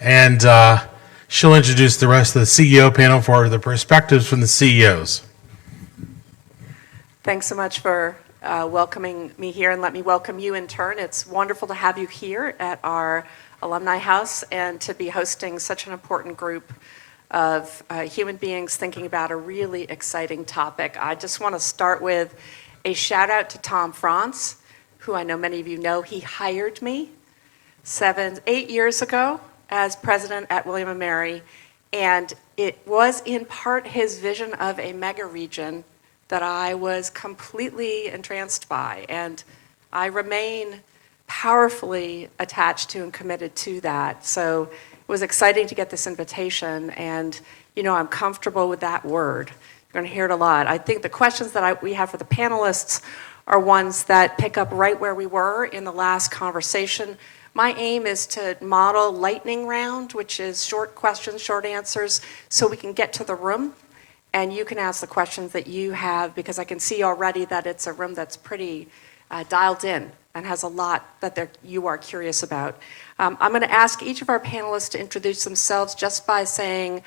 and she'll introduce the rest of the CEO panel for the perspectives from the CEOs. Thanks so much for welcoming me here, and let me welcome you in turn. It's wonderful to have you here at our Alumni House and to be hosting such an important group of human beings thinking about a really exciting topic. I just want to start with a shout out to Tom France, who I know many of you know. He hired me 8 years ago as president at William & Mary, and it was in part his vision of a mega region that I was completely entranced by, and I remain powerfully attached to and committed to that. So it was exciting to get this invitation, and I'm comfortable with that word. You're going to hear it a lot. I think the questions that we have for the panelists are ones that pick up right where we were in the last conversation. My aim is to model lightning round, which is short questions, short answers, so we can get to the room and you can ask the questions that you have, because I can see already that it's a room that's pretty dialed in and has a lot that you are curious about. I'm going to ask each of our panelists to introduce themselves just by saying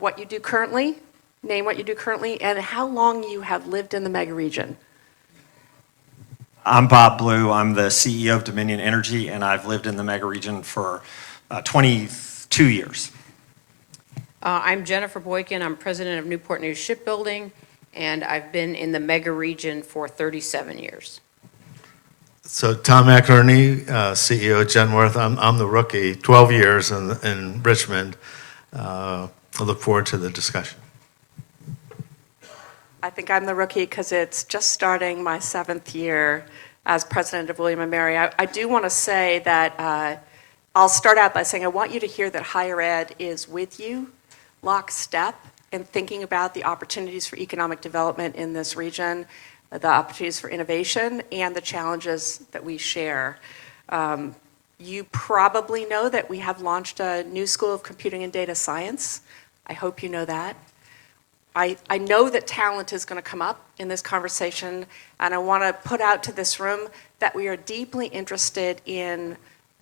what you do currently, name what you do currently, and how long you have lived in the mega region. I'm Bob Blue. I'm the CEO of Dominion Energy, and I've lived in the mega region for 22 years. I'm Jennifer Boykin. I'm president of Newport News Shipbuilding, and I've been in the mega region for 37 years. So Tom McInerney, CEO of Genworth. I'm the rookie, 12 years in Richmond. I look forward to the discussion. I think I'm the rookie because it's just starting my 7th year as president of William & Mary. I do want to say that I'll start out by saying I want you to hear that higher ed is with you, lockstep, in thinking about the opportunities for economic development in this region, the opportunities for innovation, and the challenges that we share. You probably know that we have launched a new School of Computing and Data Science. I hope you know that. I know that talent is going to come up in this conversation, and I want to put out to this room that we are deeply interested in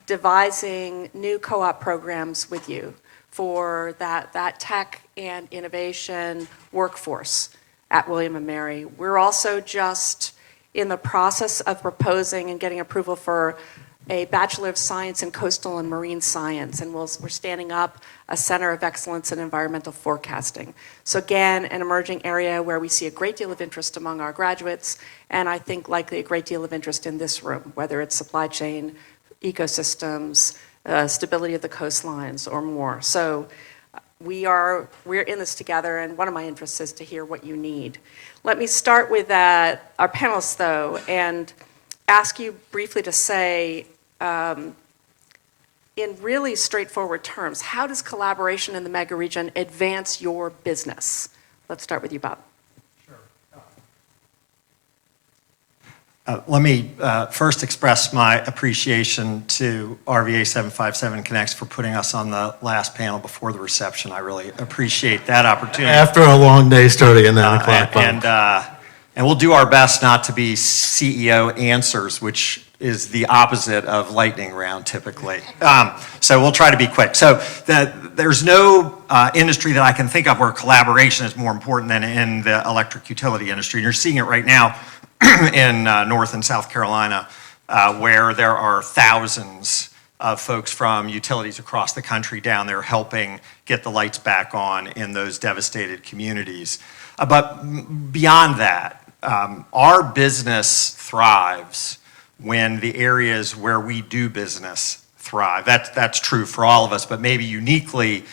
devising new co-op programs with you for that tech and innovation workforce at William & Mary. We're also just in the process of proposing and getting approval for a Bachelor of Science in Coastal and Marine Science, and we're standing up a Center of Excellence in Environmental Forecasting. So again, an emerging area where we see a great deal of interest among our graduates, and I think likely a great deal of interest in this room, whether it's supply chain, ecosystems, stability of the coastlines, or more. So we're in this together, and one of my interests is to hear what you need. Let me start with our panelists, though, and ask you briefly to say, in really straightforward terms, how does collaboration in the mega region advance your business? Let's start with you, Bob. Let me first express my appreciation to RVA 757 Connects for putting us on the last panel before the reception. I really appreciate that opportunity. After a long day starting at 9 o'clock. And we'll do our best not to be CEO answers, which is the opposite of lightning round typically. So we'll try to be quick. So there's no industry that I can think of where collaboration is more important than in the electric utility industry. You're seeing it right now in North and South Carolina, where there are thousands of folks from utilities across the country down there helping get the lights back on in those devastated communities. But beyond that, our business thrives when the areas where we do business thrive. That's true for all of us, but maybe uniquely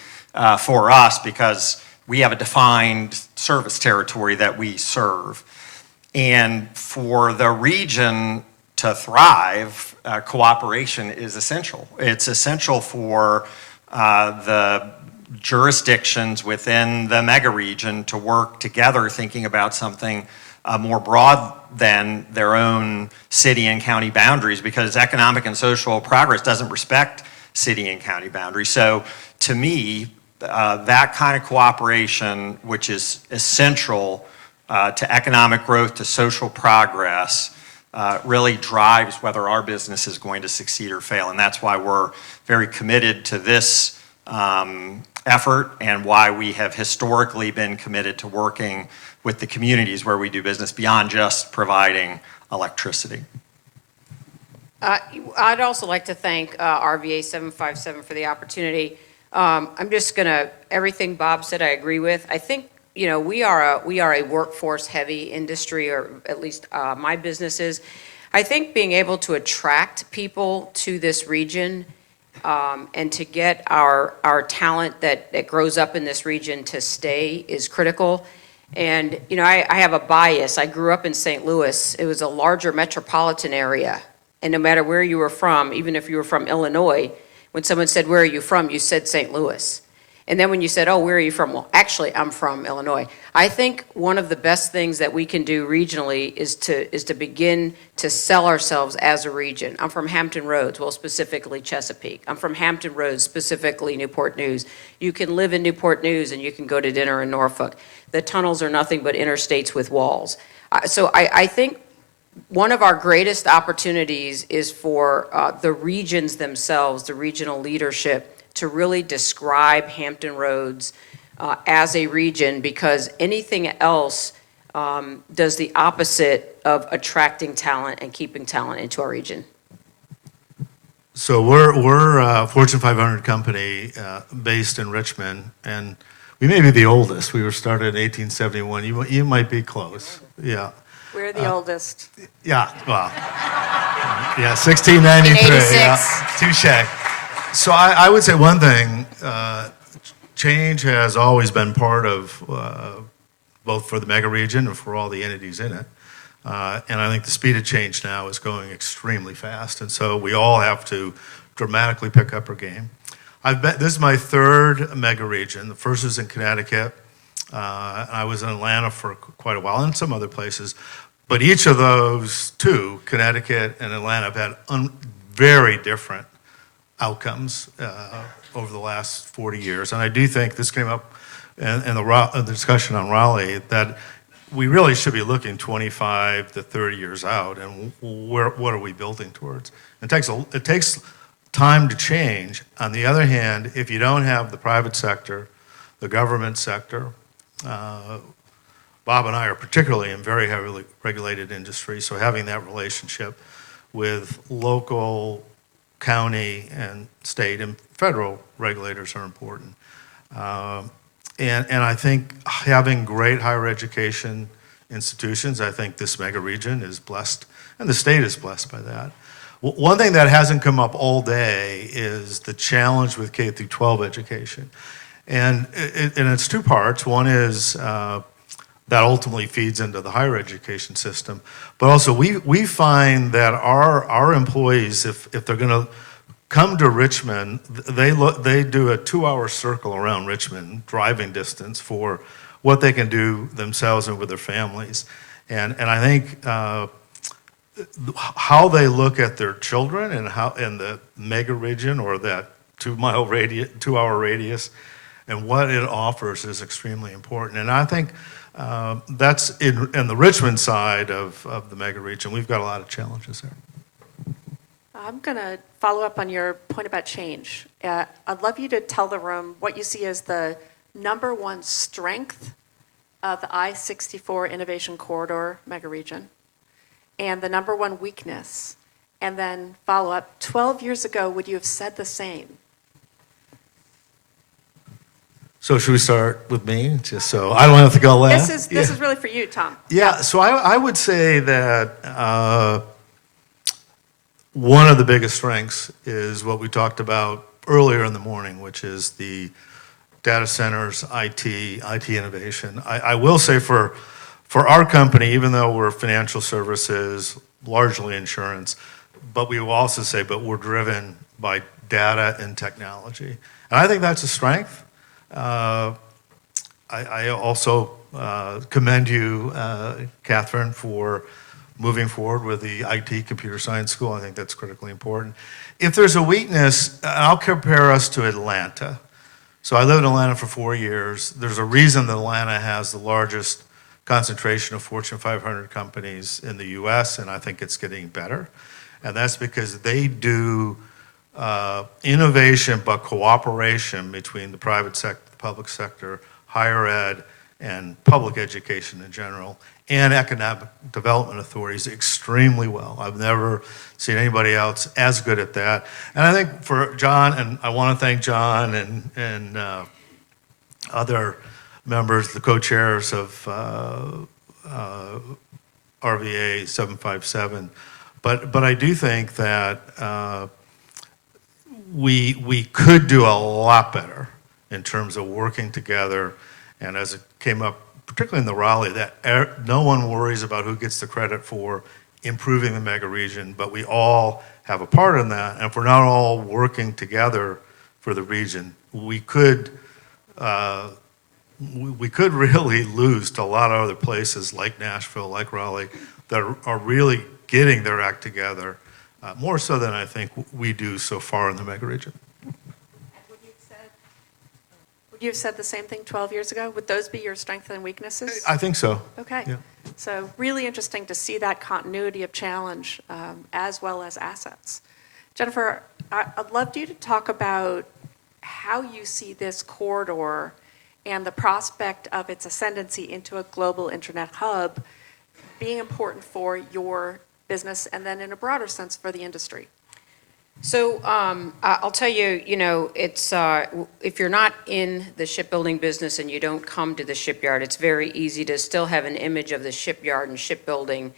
for us because we have a defined service territory that we serve. And for the region to thrive, cooperation is essential. It's essential for the jurisdictions within the mega region to work together thinking about something more broad than their own city and county boundaries, because economic and social progress doesn't respect city and county boundaries. So to me, that kind of cooperation, which is essential to economic growth, to social progress, really drives whether our business is going to succeed or fail. And that's why we're very committed to this effort, and why we have historically been committed to working with the communities where we do business beyond just providing electricity. I'd also like to thank RVA 757 for the opportunity. I'm just gonna, everything Bob said I agree with. I think, you know, we are a workforce-heavy industry, or at least my business is. I think being able to attract people to this region and to get our talent that grows up in this region to stay is critical. And, you know, I have a bias. I grew up in St. Louis. It was a larger metropolitan area. And no matter where you were from, even if you were from Illinois, when someone said, "Where are you from?" you said St. Louis. And then when you said, "Oh, where are you from?" Well, actually, I'm from Illinois. I think one of the best things that we can do regionally is to begin to sell ourselves as a region. I'm from Hampton Roads, well, specifically Chesapeake. I'm from Hampton Roads, specifically Newport News. You can live in Newport News and you can go to dinner in Norfolk. The tunnels are nothing but interstates with walls. So I think one of our greatest opportunities is for the regions themselves, the regional leadership, to really describe Hampton Roads as a region, because anything else does the opposite of attracting talent and keeping talent into our region. So we're a Fortune 500 company based in Richmond, and we may be the oldest. We were started in 1871. You might be close. Yeah. We're the oldest. Yeah, well, yeah, 1693. 86. Yeah, touche. So I would say one thing, change has always been part of both for the mega region and for all the entities in it. And I think the speed of change now is going extremely fast. And so we all have to dramatically pick up our game. This is my third mega region. The first was in Connecticut. I was in Atlanta for quite a while, and some other places. But each of those two, Connecticut and Atlanta, have had very different outcomes over the last 40 years. And I do think this came up in the discussion on Raleigh, that we really should be looking 25 to 30 years out, and what are we building towards? It takes time to change. On the other hand, if you don't have the private sector, the government sector, Bob and I are particularly in very heavily regulated industries, so having that relationship with local, county, and state and federal regulators are important. And I think having great higher education institutions, I think this mega region is blessed, and the state is blessed by that. One thing that hasn't come up all day is the challenge with K through 12 education. And it's two parts. One is that ultimately feeds into the higher education system. But also we find that our employees, if they're going to come to Richmond, they do a 2-hour circle around Richmond, driving distance, for what they can do themselves and with their families. And I think how they look at their children and how in the mega region, or that 2-hour radius, and what it offers is extremely important. And I think that's in the Richmond side of the mega region. We've got a lot of challenges there. I'm going to follow up on your point about change. I'd love you to tell the room what you see as the number one strength of the I-64 Innovation Corridor mega region, and the number one weakness. And then follow up, 12 years ago, would you have said the same? So should we start with me, just so I don't have to go last? This is really for you, Tom. Yeah, so I would say that one of the biggest strengths is what we talked about earlier in the morning, which is the data centers, IT innovation. I will say for our company, even though we're financial services, largely insurance, but we will also say, but we're driven by data and technology. And I think that's a strength. I also commend you, Katherine, for moving forward with the IT computer science school. I think that's critically important. If there's a weakness, I'll compare us to Atlanta. So I lived in Atlanta for 4 years. There's a reason that Atlanta has the largest concentration of Fortune 500 companies in the US, and I think it's getting better. And that's because they do innovation, but cooperation between the private sector, the public sector, higher ed, and public education in general, and economic development authorities extremely well. I've never seen anybody else as good at that. And I think for John, and I want to thank John and other members, the co-chairs of RVA 757, but I do think that we could do a lot better in terms of working together. And as it came up, particularly in the Raleigh, that no one worries about who gets the credit for improving the mega region, but we all have a part in that. And if we're not all working together for the region, we could really lose to a lot of other places like Nashville, like Raleigh, that are really getting their act together, more so than I think we do so far in the mega region. Would you have said the same thing 12 years ago? Would those be your strengths and weaknesses? I think so. Okay. Yeah. So really interesting to see that continuity of challenge as well as assets. Jennifer, I'd love you to talk about how you see this corridor and the prospect of its ascendancy into a global internet hub being important for your business and then in a broader sense for the industry. So I'll tell you, it's if you're not in the shipbuilding business and you don't come to the shipyard, it's very easy to still have an image of the shipyard and shipbuilding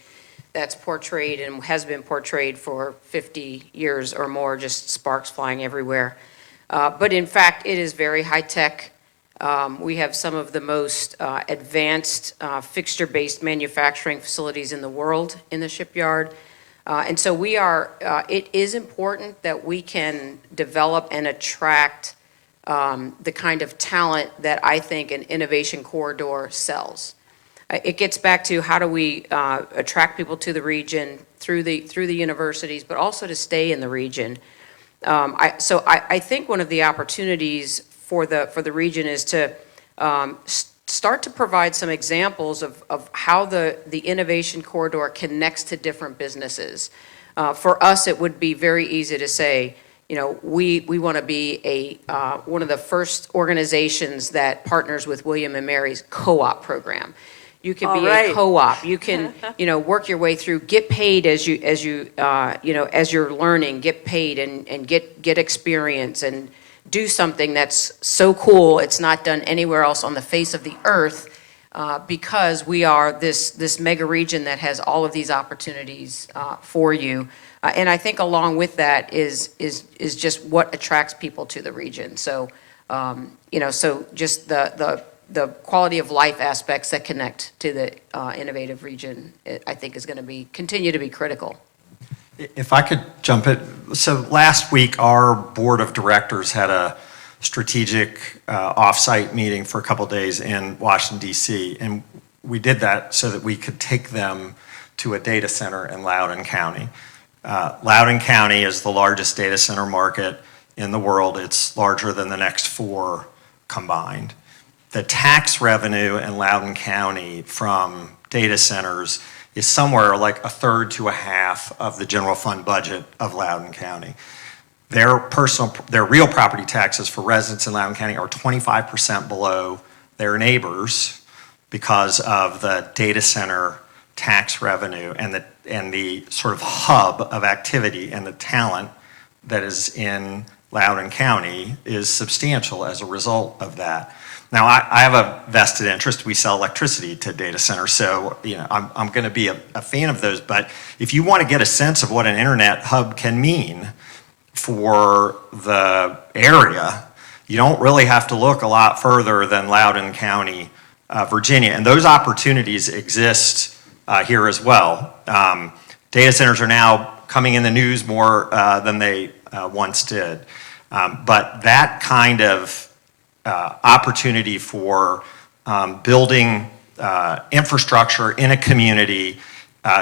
that's portrayed and has been portrayed for 50 years or more, just sparks flying everywhere. But in fact, it is very high tech. We have some of the most advanced fixture-based manufacturing facilities in the world in the shipyard. And so it is important that we can develop and attract the kind of talent that I think an innovation corridor sells. It gets back to how do we attract people to the region through the universities, but also to stay in the region. I think one of the opportunities for the region is to start to provide some examples of how the innovation corridor connects to different businesses. For us, it would be very easy to say, we want to be one of the first organizations that partners with William & Mary's co-op program. You can be a co-op. You can, work your way through, get paid as you're learning, get paid and get experience and do something that's so cool it's not done anywhere else on the face of the earth, because we are this mega region that has all of these opportunities for you. And I think along with that is just what attracts people to the region. So so just the quality of life aspects that connect to the innovative region, I think is going to continue to be critical. If I could jump in. So last week, our board of directors had a strategic offsite meeting for a couple days in Washington, D.C. And we did that so that we could take them to a data center in Loudoun County. Loudoun County is the largest data center market in the world. It's larger than the next 4 combined. The tax revenue in Loudoun County from data centers is somewhere like 1/3 to 1/2 of the general fund budget of Loudoun County. Their real property taxes for residents in Loudoun County are 25% below their neighbors because of the data center tax revenue and the sort of hub of activity and the talent that is in Loudoun County is substantial as a result of that. Now, I have a vested interest. We sell electricity to data centers, so I'm going to be a fan of those. But if you want to get a sense of what an internet hub can mean for the area, you don't really have to look a lot further than Loudoun County, Virginia. And those opportunities exist here as well. Data centers are now coming in the news more than they once did. But that kind of opportunity for building infrastructure in a community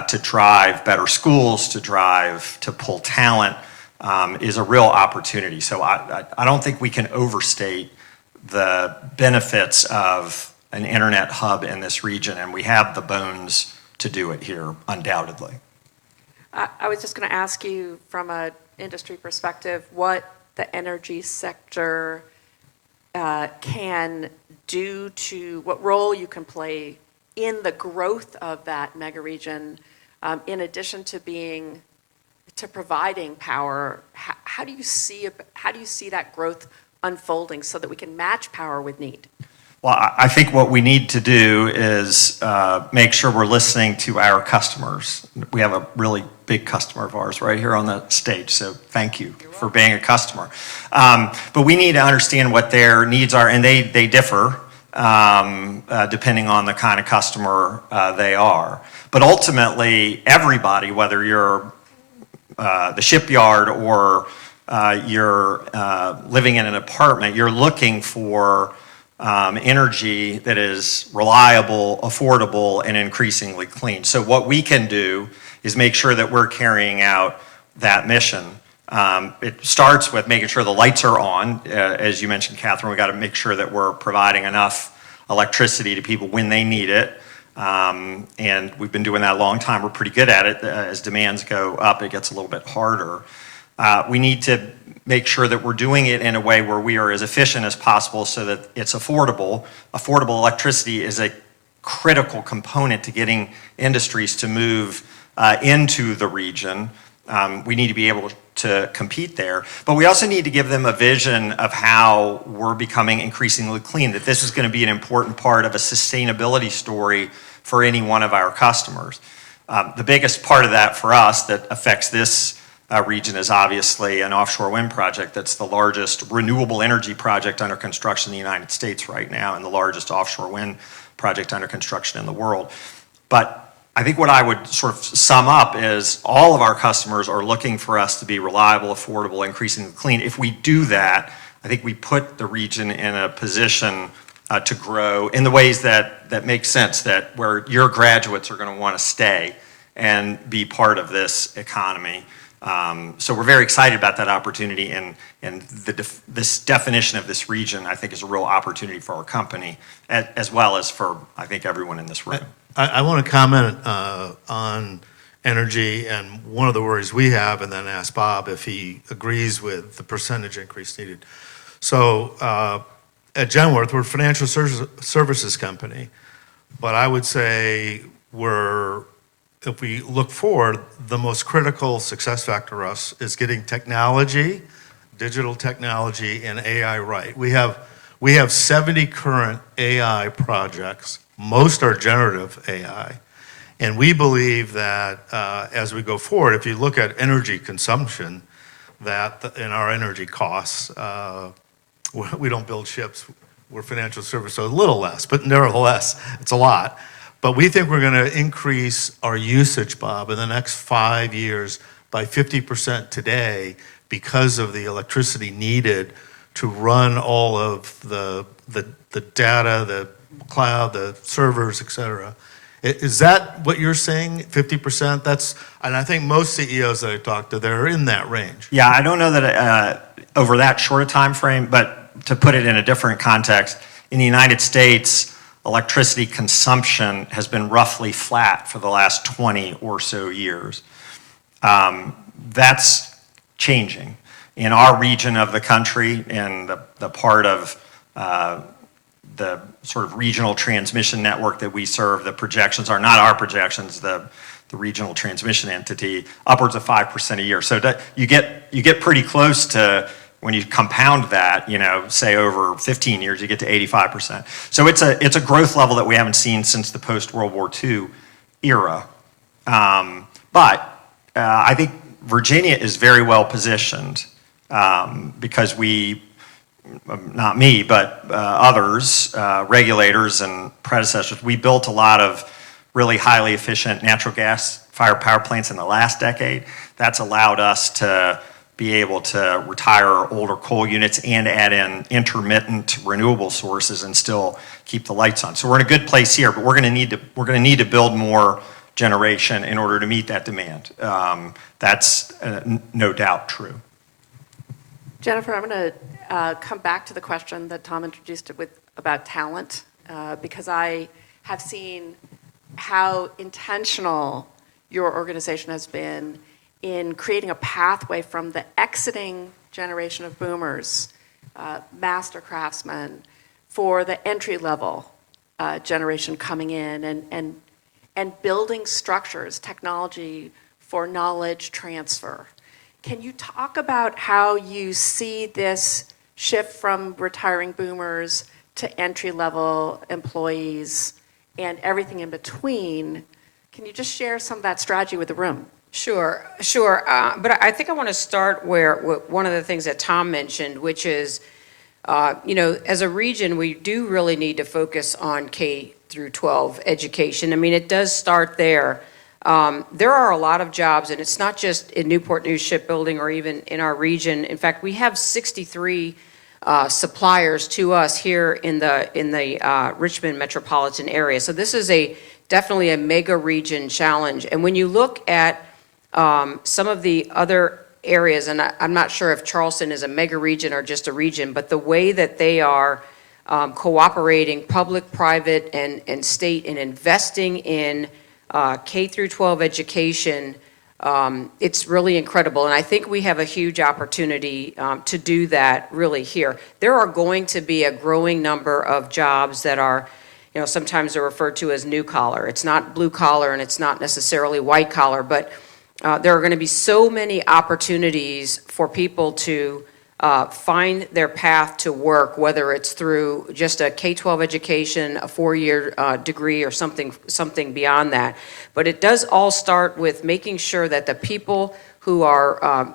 to drive better schools, to pull talent, is a real opportunity. So I don't think we can overstate the benefits of an internet hub in this region, and we have the bones to do it here, undoubtedly. I was just going to ask you from an industry perspective, what the energy sector can do to, what role you can play in the growth of that mega region, in addition to providing power. How do you see that growth unfolding so that we can match power with need? Well, I think what we need to do is make sure we're listening to our customers. We have a really big customer of ours right here on the stage, so thank you for being a customer. But we need to understand what their needs are, and they differ depending on the kind of customer they are. But ultimately, everybody, whether you're the shipyard or you're living in an apartment, you're looking for energy that is reliable, affordable, and increasingly clean. So what we can do is make sure that we're carrying out that mission. It starts with making sure the lights are on. As you mentioned, Catherine, we got to make sure that we're providing enough electricity to people when they need it. And we've been doing that a long time. We're pretty good at it. As demands go up, it gets a little bit harder. We need to make sure that we're doing it in a way where we are as efficient as possible so that it's affordable. Affordable electricity is a critical component to getting industries to move into the region. We need to be able to compete there, but we also need to give them a vision of how we're becoming increasingly clean, that this is going to be an important part of a sustainability story for any one of our customers. The biggest part of that for us that affects this region is obviously an offshore wind project that's the largest renewable energy project under construction in the United States right now and the largest offshore wind project under construction in the world. But I think what I would sort of sum up is all of our customers are looking for us to be reliable, affordable, increasingly clean. If we do that, I think we put the region in a position to grow in the ways that make sense, that where your graduates are going to want to stay and be part of this economy. So we're very excited about that opportunity, and this definition of this region, I think, is a real opportunity for our company, as well as for, I think, everyone in this room. I want to comment on energy and one of the worries we have, and then ask Bob if he agrees with the percentage increase needed. So at Genworth, we're a financial services company, but I would say if we look forward, the most critical success factor for us is getting technology, digital technology, and AI right. We have 70 current AI projects. Most are generative AI. And we believe that as we go forward, if you look at energy consumption, that in our energy costs, we don't build ships, we're financial services, so a little less, but nevertheless, it's a lot. But we think we're going to increase our usage, Bob, in the next 5 years by 50% today because of the electricity needed to run all of the data, the cloud, the servers, et cetera. Is that what you're saying, 50%? And I think most CEOs that I talk to, they're in that range. Yeah, I don't know that over that short a time frame, but to put it in a different context, in the United States, electricity consumption has been roughly flat for the last 20 or so years. That's changing. In our region of the country, in the part of the sort of regional transmission network that we serve, the projections are not our projections, the regional transmission entity, upwards of 5% a year. So you get pretty close to, when you compound that, say over 15 years, you get to 85%. So it's a growth level that we haven't seen since the post-World War II era. But I think Virginia is very well positioned because not me, but others, regulators and predecessors, we built a lot of really highly efficient natural gas fired power plants in the last decade. That's allowed us to be able to retire older coal units and add in intermittent renewable sources and still keep the lights on. So we're in a good place here, but we're going to need to build more generation in order to meet that demand. That's no doubt true. Jennifer, I'm going to come back to the question that Tom introduced about talent because I have seen how intentional your organization has been in creating a pathway from the exiting generation of boomers, master craftsmen, for the entry-level generation coming in and building structures, technology for knowledge transfer. Can you talk about how you see this shift from retiring boomers to entry-level employees and everything in between? Can you just share some of that strategy with the room? Sure. But I think I want to start where one of the things that Tom mentioned, which is, as a region, we do really need to focus on K through 12 education. I mean, it does start there. There are a lot of jobs, and it's not just in Newport News Shipbuilding or even in our region. In fact, we have 63 suppliers to us here in the Richmond metropolitan area. So this is definitely a mega region challenge. And when you look at some of the other areas, and I'm not sure if Charleston is a mega region or just a region, but the way that they are cooperating, public, private, and state, in investing in K through 12 education, it's really incredible. And I think we have a huge opportunity to do that really here. There are going to be a growing number of jobs that are, sometimes they're referred to as new collar. It's not blue collar and it's not necessarily white collar, but there are going to be so many opportunities for people to find their path to work, whether it's through just a K-12 education, a 4-year degree, or something beyond that. But it does all start with making sure that the people who are,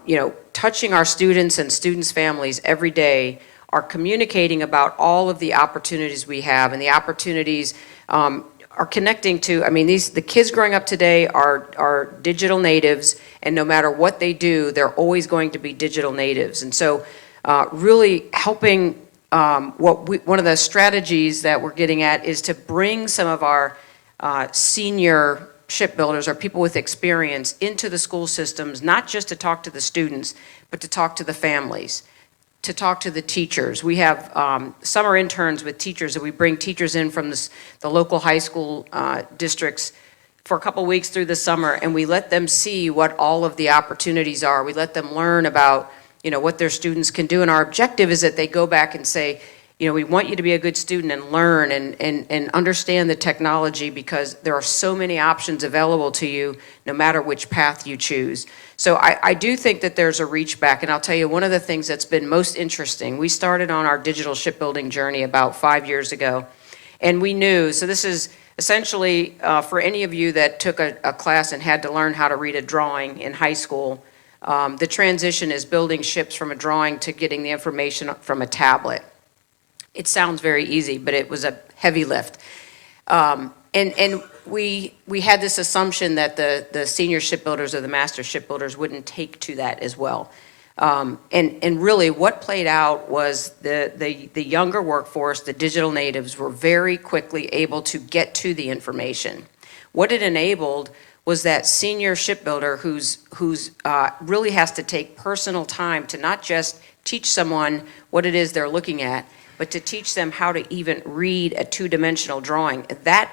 touching our students and students' families every day are communicating about all of the opportunities we have, and the opportunities are connecting to, the kids growing up today are digital natives, and no matter what they do, they're always going to be digital natives. And so really helping, one of the strategies that we're getting at is to bring some of our senior shipbuilders or people with experience into the school systems, not just to talk to the students, but to talk to the families, to talk to the teachers. We have summer interns with teachers, that we bring teachers in from the local high school districts for a couple weeks through the summer, and we let them see what all of the opportunities are. We let them learn about, what their students can do, and our objective is that they go back and say, we want you to be a good student and learn and understand the technology, because there are so many options available to you no matter which path you choose. So I do think that there's a reach back, and I'll tell you one of the things that's been most interesting. We started on our digital shipbuilding journey about 5 years ago, and we knew, so this is essentially for any of you that took a class and had to learn how to read a drawing in high school, the transition is building ships from a drawing to getting the information from a tablet. It sounds very easy, but it was a heavy lift. And we had this assumption that the senior shipbuilders or the master shipbuilders wouldn't take to that as well. And really what played out was the younger workforce, the digital natives, were very quickly able to get to the information. What it enabled was that senior shipbuilder who's really has to take personal time to not just teach someone what it is they're looking at, but to teach them how to even read a two-dimensional drawing. That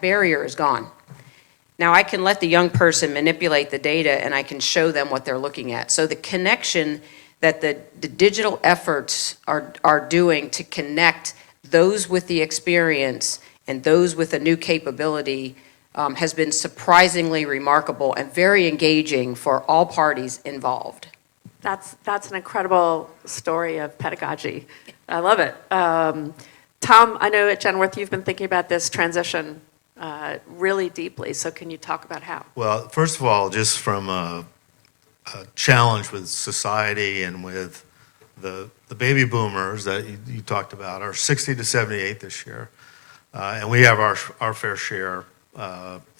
barrier is gone. Now I can let the young person manipulate the data, and I can show them what they're looking at. So the connection that the digital efforts are doing to connect those with the experience and those with a new capability has been surprisingly remarkable and very engaging for all parties involved. That's an incredible story of pedagogy. I love it. Tom, I know at Genworth you've been thinking about this transition really deeply, so can you talk about how? Well, first of all, just from a challenge with society and with the baby boomers that you talked about are 60 to 78 this year. And we have our fair share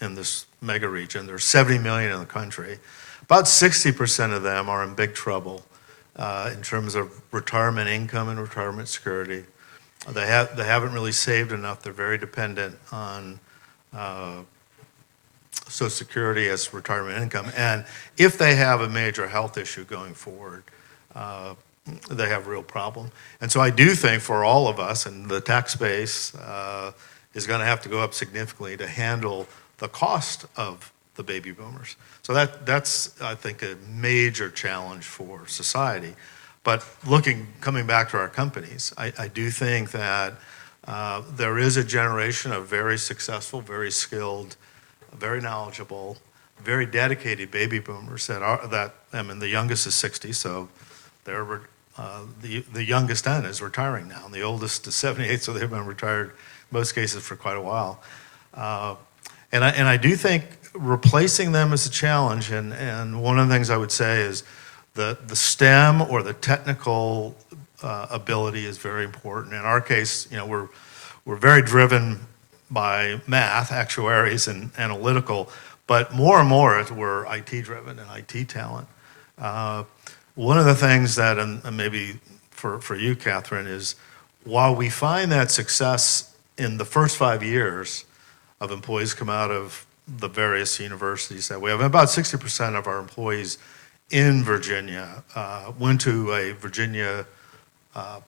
in this mega region. There's 70 million in the country. About 60% of them are in big trouble in terms of retirement income and retirement security. They haven't really saved enough. They're very dependent on Social Security as retirement income. And if they have a major health issue going forward, they have a real problem. And so I do think for all of us, and the tax base is going to have to go up significantly to handle the cost of the baby boomers. So that's, I think, a major challenge for society. But coming back to our companies, I do think that there is a generation of very successful, very skilled, very knowledgeable, very dedicated baby boomers the youngest is 60, so they're the youngest end is retiring now, and the oldest is 78, so they've been retired in most cases for quite a while. And I do think replacing them is a challenge, and one of the things I would say is the STEM or the technical ability is very important. In our case, we're very driven by math, actuaries, and analytical, but more and more we're IT driven and IT talent. One of the things that, and maybe for you, Katherine, is while we find that success in the first 5 years of employees come out of the various universities that we have, about 60% of our employees in Virginia went to a Virginia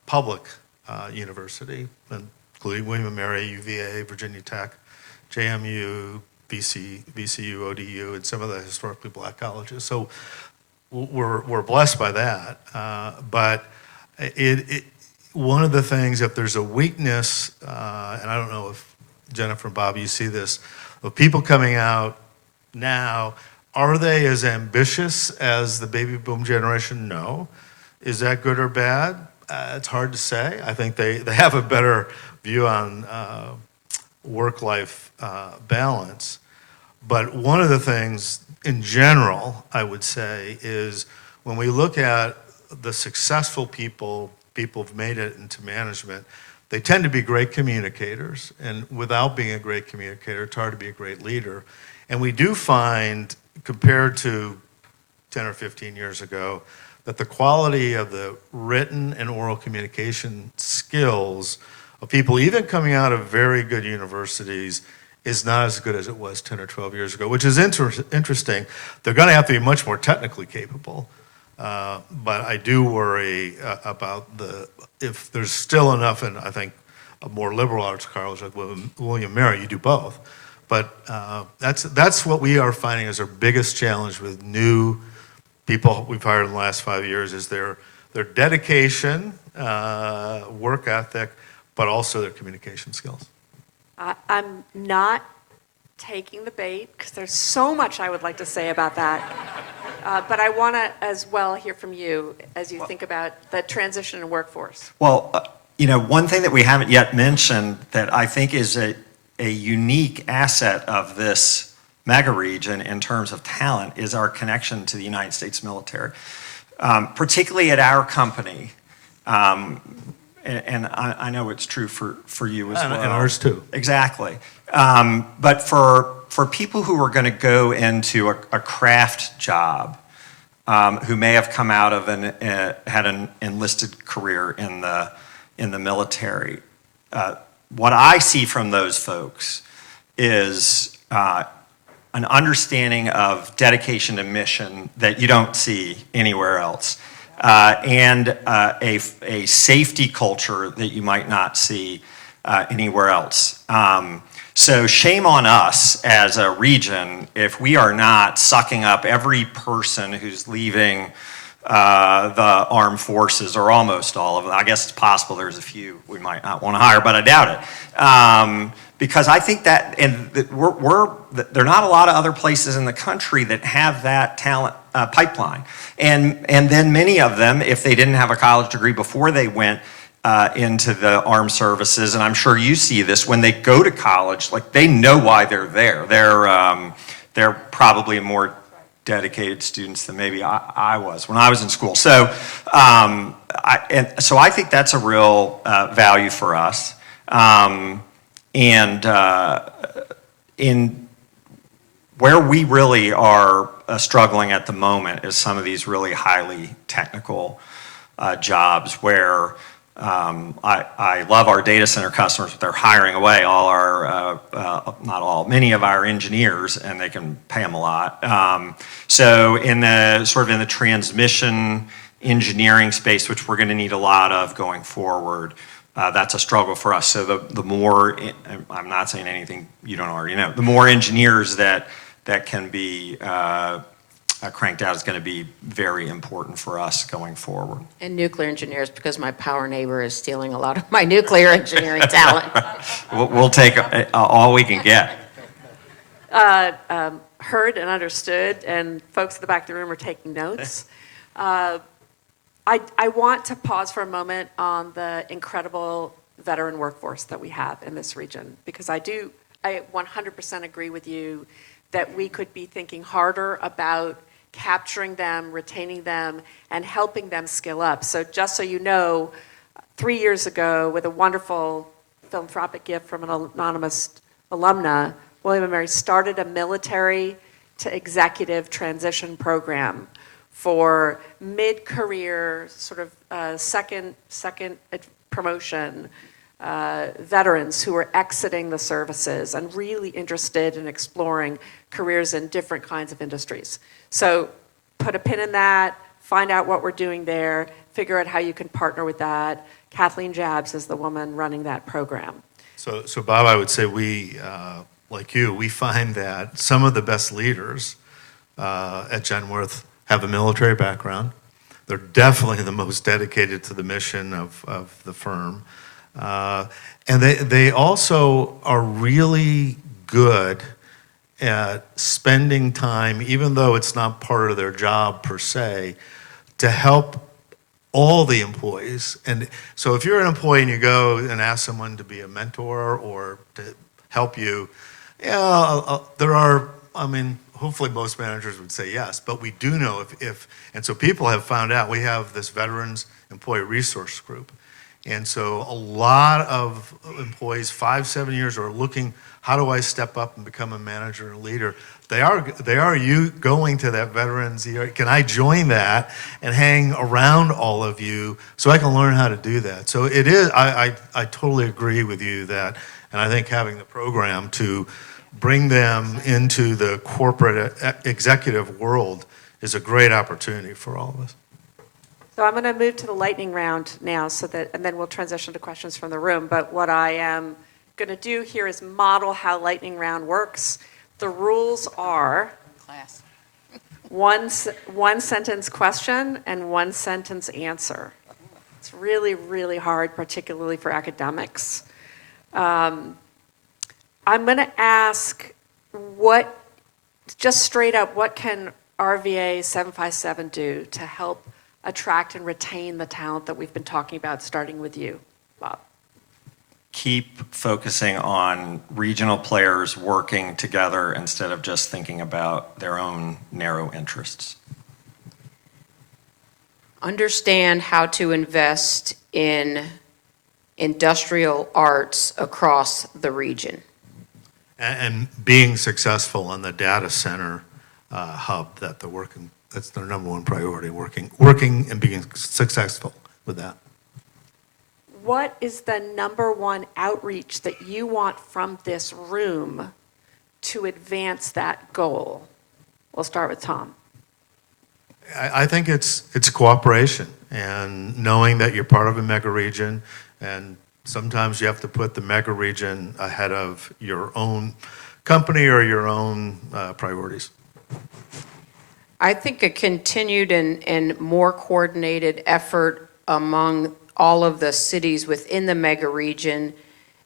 public university, including William & Mary, UVA, Virginia Tech, JMU, VCU, ODU, and some of the historically black colleges. So we're blessed by that. But one of the things, if there's a weakness, and I don't know if Jennifer and Bob, you see this, of people coming out now, are they as ambitious as the baby boom generation? No. Is that good or bad? It's hard to say. I think they have a better view on work-life balance. But one of the things in general, I would say, is when we look at the successful people who've made it into management, they tend to be great communicators. And without being a great communicator, it's hard to be a great leader. And we do find, compared to 10 or 15 years ago, that the quality of the written and oral communication skills of people, even coming out of very good universities, is not as good as it was 10 or 12 years ago, which is interesting. They're going to have to be much more technically capable. But I do worry about if there's still enough, and I think a more liberal arts college like William & Mary, you do both. But that's what we are finding as our biggest challenge with new people we've hired in the last 5 years, is their dedication, work ethic, but also their communication skills. I'm not taking the bait because there's so much I would like to say about that. But I want to as well hear from you as you think about the transition in workforce. Well, one thing that we haven't yet mentioned that I think is a unique asset of this mega region in terms of talent is our connection to the United States military, particularly at our company. And I know it's true for you as well. And ours too. Exactly. But for people who are going to go into a craft job, who may have come out of had an enlisted career in the military, what I see from those folks is an understanding of dedication to mission that you don't see anywhere else. And a safety culture that you might not see anywhere else. So shame on us as a region if we are not sucking up every person who's leaving the armed forces, or almost all of them. I guess it's possible there's a few we might not want to hire, but I doubt it. Because I think that, and there are not a lot of other places in the country that have that talent pipeline. And then many of them, if they didn't have a college degree before they went into the armed services, and I'm sure you see this, when they go to college, like they know why they're there. They're probably more dedicated students than maybe I was when I was in school. So, so I think that's a real value for us. And in where we really are struggling at the moment is some of these really highly technical jobs where I love our data center customers, but they're hiring away all our, not all, many of our engineers, and they can pay them a lot. So in the transmission engineering space, which we're going to need a lot of going forward. That's a struggle for us. So the more, I'm not saying anything you don't already know, the more engineers that can be cranked out is going to be very important for us going forward. And nuclear engineers, because my power neighbor is stealing a lot of my nuclear engineering talent. We'll take all we can get. Heard and understood, and folks at the back of the room are taking notes. I want to pause for a moment on the incredible veteran workforce that we have in this region, because I 100% agree with you that we could be thinking harder about capturing them, retaining them, and helping them skill up. So just so you know, 3 years ago, with a wonderful philanthropic gift from an anonymous alumna, William & Mary started a military to executive transition program for mid-career, sort of second promotion veterans who are exiting the services and really interested in exploring careers in different kinds of industries. So put a pin in that, find out what we're doing there, figure out how you can partner with that. Kathleen Jabs is the woman running that program. So Bob, I would say we, like you, we find that some of the best leaders at Genworth have a military background. They're definitely the most dedicated to the mission of the firm. And they also are really good at spending time, even though it's not part of their job per se, to help all the employees. And so if you're an employee and you go and ask someone to be a mentor or to help you, there are, I mean, hopefully most managers would say yes, but we do know and so people have found out, we have this Veterans Employee Resource Group. And so a lot of employees, 5-7 years, are looking, how do I step up and become a manager and leader? They are you going to that veterans, can I join that and hang around all of you so I can learn how to do that? So it is, I totally agree with you that, and I think having the program to bring them into the corporate executive world is a great opportunity for all of us. So I'm going to move to the lightning round now, and then we'll transition to questions from the room. But what I am going to do here is model how lightning round works. The rules are one sentence question and one sentence answer. It's really, really hard, particularly for academics. I'm going to ask just straight up, what can RVA 757 do to help attract and retain the talent that we've been talking about, starting with you, Bob? Keep focusing on regional players working together instead of just thinking about their own narrow interests. Understand how to invest in industrial arts across the region. And being successful on the data center hub that they're working, that's their number one priority, working and being successful with that. What is the number one outreach that you want from this room to advance that goal? We'll start with Tom. I think it's cooperation and knowing that you're part of a mega region, and sometimes you have to put the mega region ahead of your own company or your own priorities. I think a continued and more coordinated effort among all of the cities within the mega region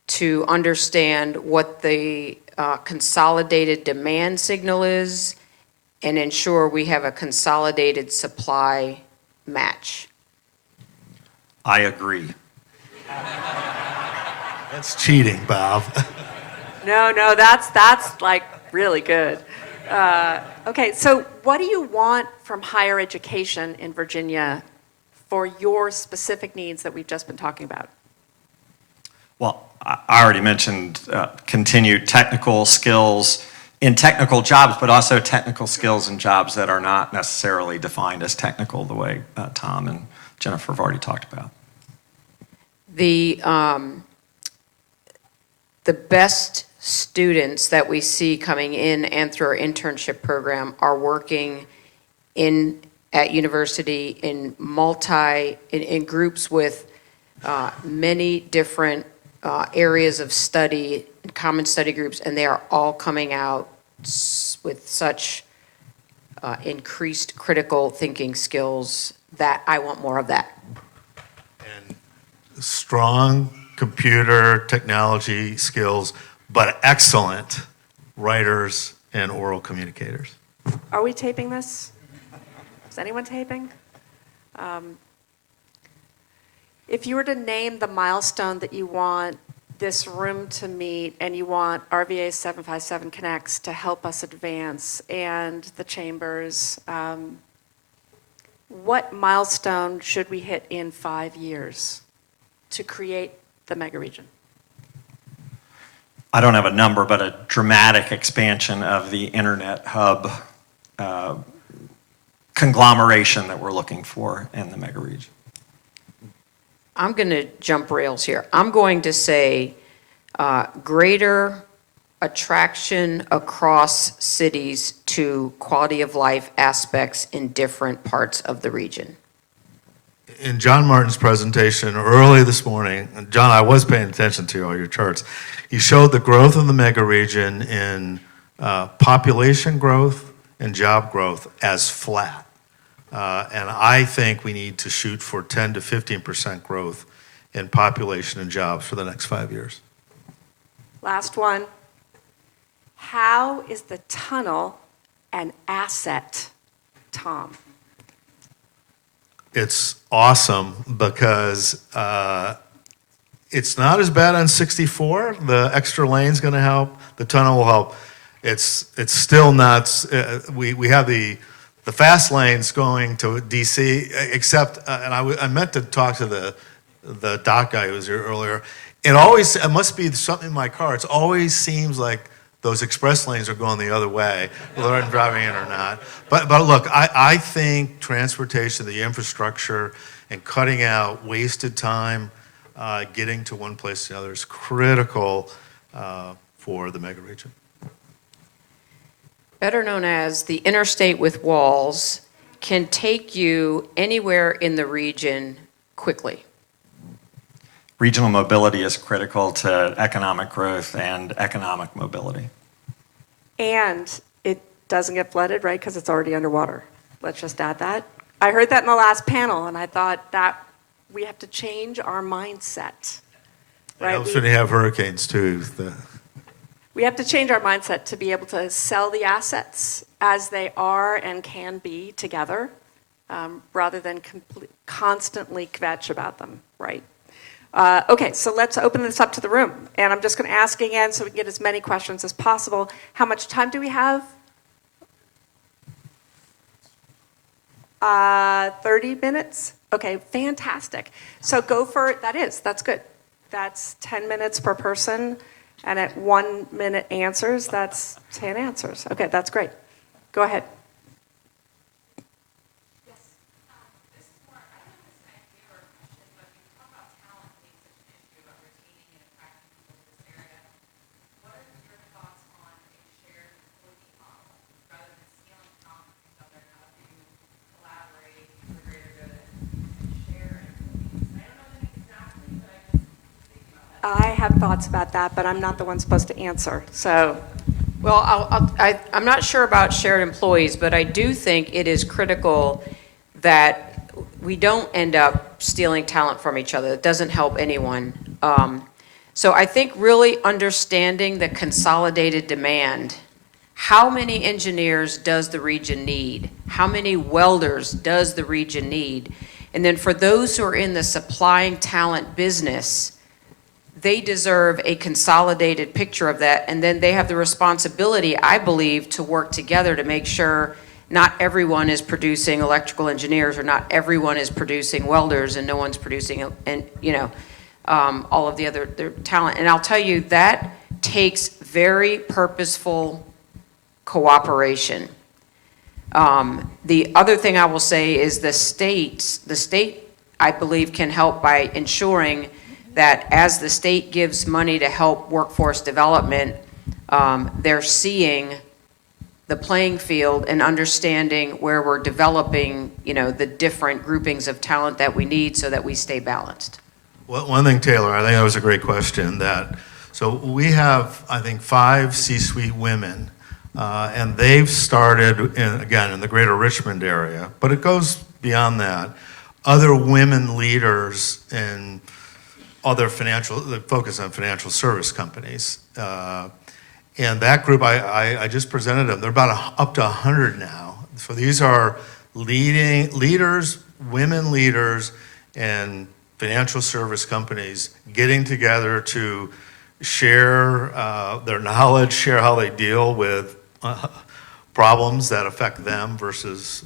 to understand what the consolidated demand signal is and ensure we have a consolidated supply match. I agree. That's cheating, Bob. No, that's like really good. Okay, so what do you want from higher education in Virginia for your specific needs that we've just been talking about? Well, I already mentioned continued technical skills in technical jobs, but also technical skills in jobs that are not necessarily defined as technical the way Tom and Jennifer have already talked about. The best students that we see coming in and through our internship program are working in at university in in groups with many different areas of study, common study groups, and they are all coming out with such increased critical thinking skills that I want more of that. And strong computer technology skills, but excellent writers and oral communicators. Are we taping this? Is anyone taping? If you were to name the milestone that you want this room to meet and you want RVA 757 Connects to help us advance and the chambers, what milestone should we hit in 5 years to create the mega region? I don't have a number, but a dramatic expansion of the internet hub conglomeration that we're looking for in the mega region. I'm going to jump rails here. I'm going to say greater attraction across cities to quality of life aspects in different parts of the region. In John Martin's presentation early this morning, and John, I was paying attention to all your charts, he showed the growth of the mega region in population growth and job growth as flat. And I think we need to shoot for 10 to 15% growth in population and jobs for the next 5 years. Last one. How is the tunnel an asset, Tom? It's awesome because it's not as bad on 64. The extra lane's going to help. The tunnel will help. It's still not. We have the fast lanes going to DC, except, and I meant to talk to the dock guy who was here earlier. It must be something in my car. It always seems like those express lanes are going the other way, whether I'm driving in or not. But look, I think transportation, the infrastructure, and cutting out wasted time, getting to one place to another is critical for the mega region. Better known as the interstate with walls, can take you anywhere in the region quickly. Regional mobility is critical to economic growth and economic mobility. And it doesn't get flooded, right, because it's already underwater. Let's just add that. I heard that in the last panel, and I thought that we have to change our mindset. It Right? helps when you have hurricanes too. We have to change our mindset to be able to sell the assets as they are and can be together, rather than constantly kvetch about them, right? Okay, so let's open this up to the room. And I'm just going to ask again so we can get as many questions as possible. How much time do we have? 30 minutes? Okay, fantastic. So go for it. That's good. That's 10 minutes per person. And at 1 minute answers, that's 10 answers. Okay, that's great. Go ahead. I have thoughts about that, but I'm not the one supposed to answer. So, Well, I'm not sure about shared employees, but I do think it is critical that we don't end up stealing talent from each other. It doesn't help anyone. So I think really understanding the consolidated demand. How many engineers does the region need? How many welders does the region need? And then for those who are in the supplying talent business, they deserve a consolidated picture of that, and then they have the responsibility, I believe, to work together to make sure not everyone is producing electrical engineers, or not everyone is producing welders, and no one's producing, all of the other their talent. And I'll tell you, that takes very purposeful cooperation. The other thing I will say is the state, I believe, can help by ensuring that as the state gives money to help workforce development, they're seeing the playing field and understanding where we're developing, the different groupings of talent that we need so that we stay balanced. Well, one thing, Taylor, I think that was a great question. So we have, I think, 5 C-suite women, and they've started, in the greater Richmond area, but it goes beyond that. Other women leaders in other that focus on financial service companies. And that group, I just presented them. They're about up to 100 now. So these are leaders, women leaders, and financial service companies getting together to share their knowledge, share how they deal with problems that affect them versus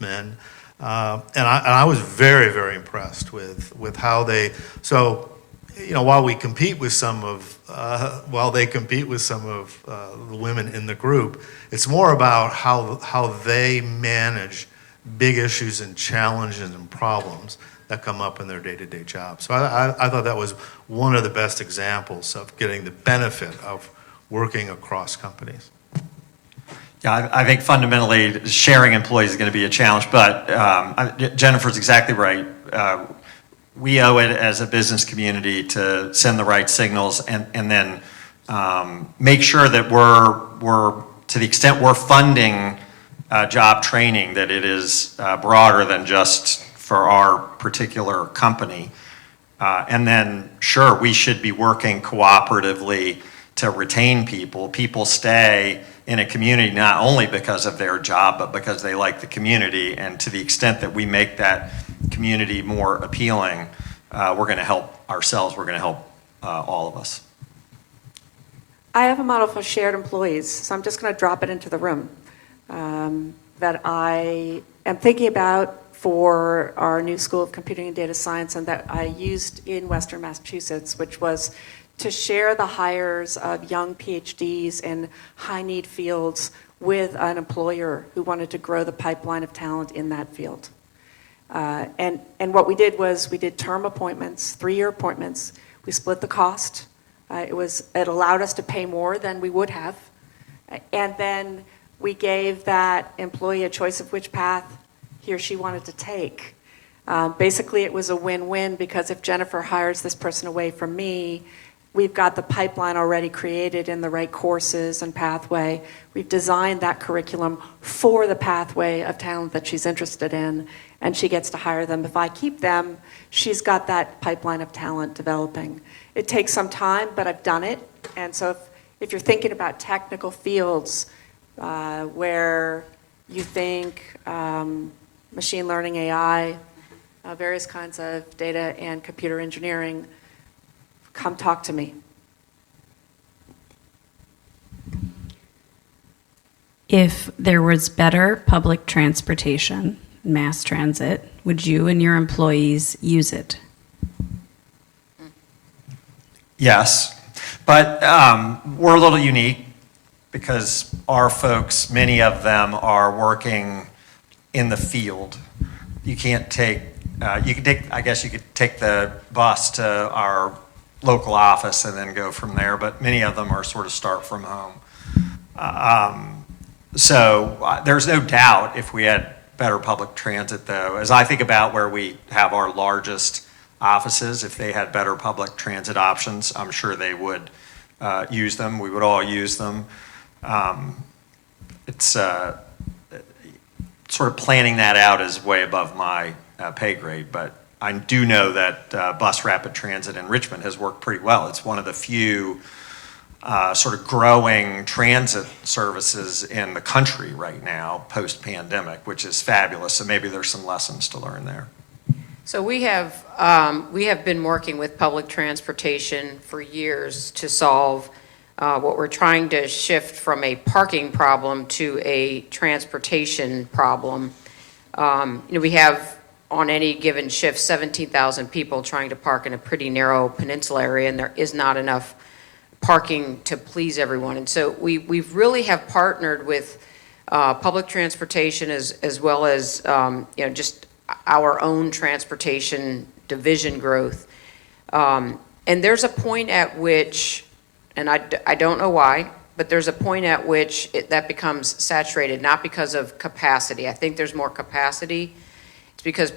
men. And I was very, very impressed with how they. So, while they compete with some of the women in the group, it's more about how they manage big issues and challenges and problems that come up in their day-to-day job. So I thought that was one of the best examples of getting the benefit of working across companies. Yeah, I think fundamentally sharing employees is going to be a challenge, but Jennifer's exactly right. We owe it as a business community to send the right signals and then make sure that we're to the extent we're funding job training, that it is broader than just for our particular company. And then, sure, we should be working cooperatively to retain people. People stay in a community not only because of their job, but because they like the community. And to the extent that we make that community more appealing, we're going to help ourselves. We're going to help all of us. I have a model for shared employees, so I'm just going to drop it into the room that I am thinking about for our new School of Computing and Data Science, and that I used in Western Massachusetts, which was to share the hires of young PhDs in high-need fields with an employer who wanted to grow the pipeline of talent in that field. And what we did was we did term appointments, 3-year appointments. We split the cost. It allowed us to pay more than we would have. And then we gave that employee a choice of which path he or she wanted to take. Basically, it was a win-win, because if Jennifer hires this person away from me, we've got the pipeline already created in the right courses and pathway. We've designed that curriculum for the pathway of talent that she's interested in, and she gets to hire them. If I keep them, she's got that pipeline of talent developing. It takes some time, but I've done it. And so if you're thinking about technical fields where you think machine learning, AI, various kinds of data and computer engineering, come talk to me. If there was better public transportation, mass transit, would you and your employees use it? Yes, but we're a little unique because our folks, many of them are working in the field. You can't take, I guess you could take the bus to our local office and then go from there, but many of them are sort of start from home. So there's no doubt if we had better public transit, though. As I think about where we have our largest offices, if they had better public transit options, I'm sure they would use them. We would all use them. It's sort of planning that out is way above my pay grade, but I do know that bus rapid transit in Richmond has worked pretty well. It's one of the few sort of growing transit services in the country right now, post-pandemic, which is fabulous. So maybe there's some lessons to learn there. So we have been working with public transportation for years to solve what we're trying to shift from a parking problem to a transportation problem. We have on any given shift 17,000 people trying to park in a pretty narrow peninsula area, and there is not enough parking to please everyone. And so we've really have partnered with public transportation as well as just our own transportation division growth. And there's a point at which, and I don't know why, but there's a point at which that becomes saturated, not because of capacity. I think there's more capacity. It's because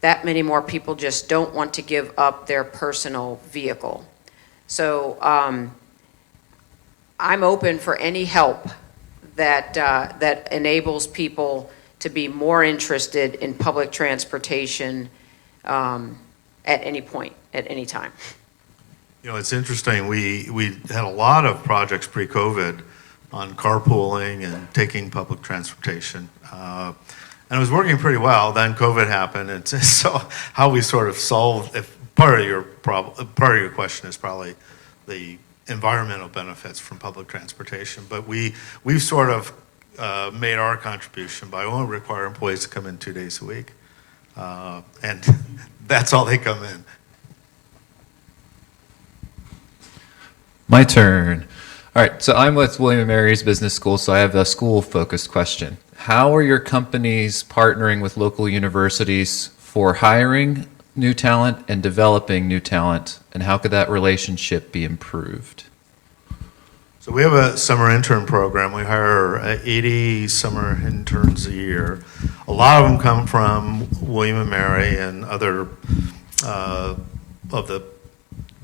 that many more people just don't want to give up their personal vehicle. So I'm open for any help that enables people to be more interested in public transportation at any point, at any time. You know, it's interesting. We had a lot of projects pre-COVID on carpooling and taking public transportation. And it was working pretty well. Then COVID happened. And so how we sort of solved, if part of your question is probably the environmental benefits from public transportation. But we've sort of made our contribution by only require employees to come in 2 days a week. And that's all they come in. My turn. All right, so I'm with William & Mary's Business School, so I have a school-focused question. How are your companies partnering with local universities for hiring new talent and developing new talent, and how could that relationship be improved? So we have a summer intern program. We hire 80 summer interns a year. A lot of them come from William & Mary and other of the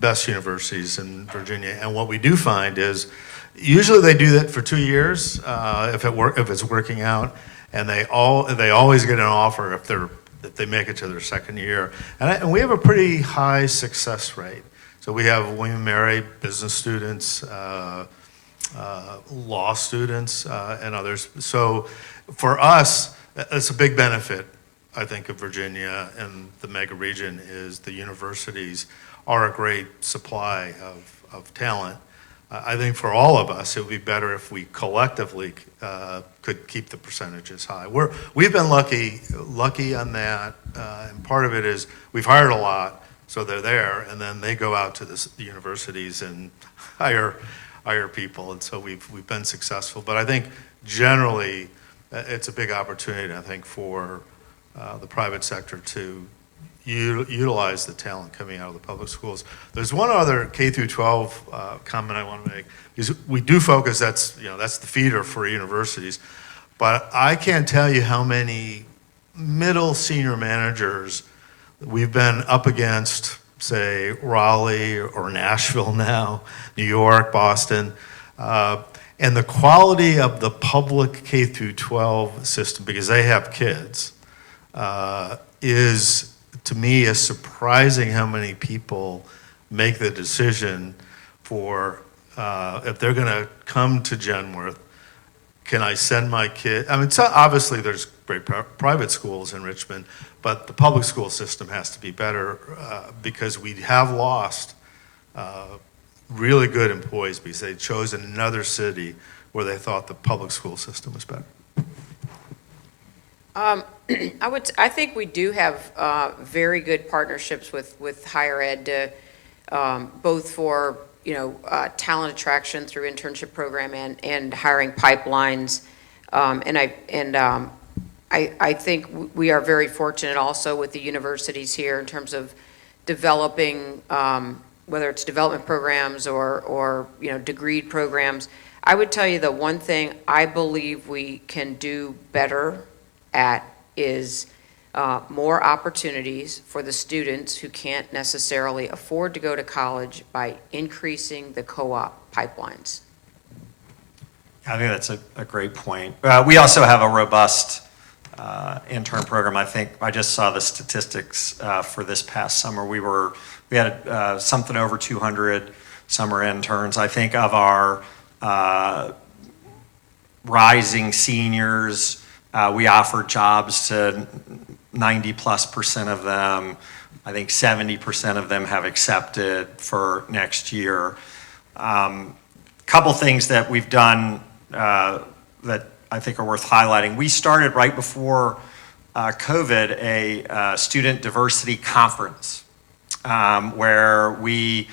best universities in Virginia. And what we do find is usually they do that for 2 years if it's working out, and they always get an offer if they make it to their second year. And we have a pretty high success rate. So we have William & Mary business students, law students, and others. So for us, it's a big benefit, I think, of Virginia and the mega region is the universities are a great supply of talent. I think for all of us, it would be better if we collectively could keep the percentages high. We've been lucky on that, and part of it is we've hired a lot, so they're there, and then they go out to the universities and hire people, and so we've been successful. But I think generally it's a big opportunity, I think, for the private sector to utilize the talent coming out of the public schools. There's one other K through 12 comment I want to make, is we do focus, that's the feeder for universities, but I can't tell you how many middle senior managers we've been up against, say, Raleigh or Nashville now, New York, Boston, and the quality of the public K through 12 system, because they have kids, is, to me, is surprising how many people make the decision for, if they're going to come to Genworth, can I send my kid? I mean, so obviously there's great private schools in Richmond, but the public school system has to be better because we have lost really good employees because they chose another city where they thought the public school system was better. I think we do have very good partnerships with higher ed, both for talent attraction through internship program and hiring pipelines, I think we are very fortunate also with the universities here in terms of developing, whether it's development programs or degreed programs. I would tell you the one thing I believe we can do better at is more opportunities for the students who can't necessarily afford to go to college by increasing the co-op pipelines. I think that's a great point. We also have a robust intern program. I think I just saw the statistics for this past summer. We had something over 200 summer interns. I think of our rising seniors, we offered jobs to 90+% of them. I think 70% of them have accepted for next year. Couple things that we've done that I think are worth highlighting. We started right before COVID a student diversity conference where we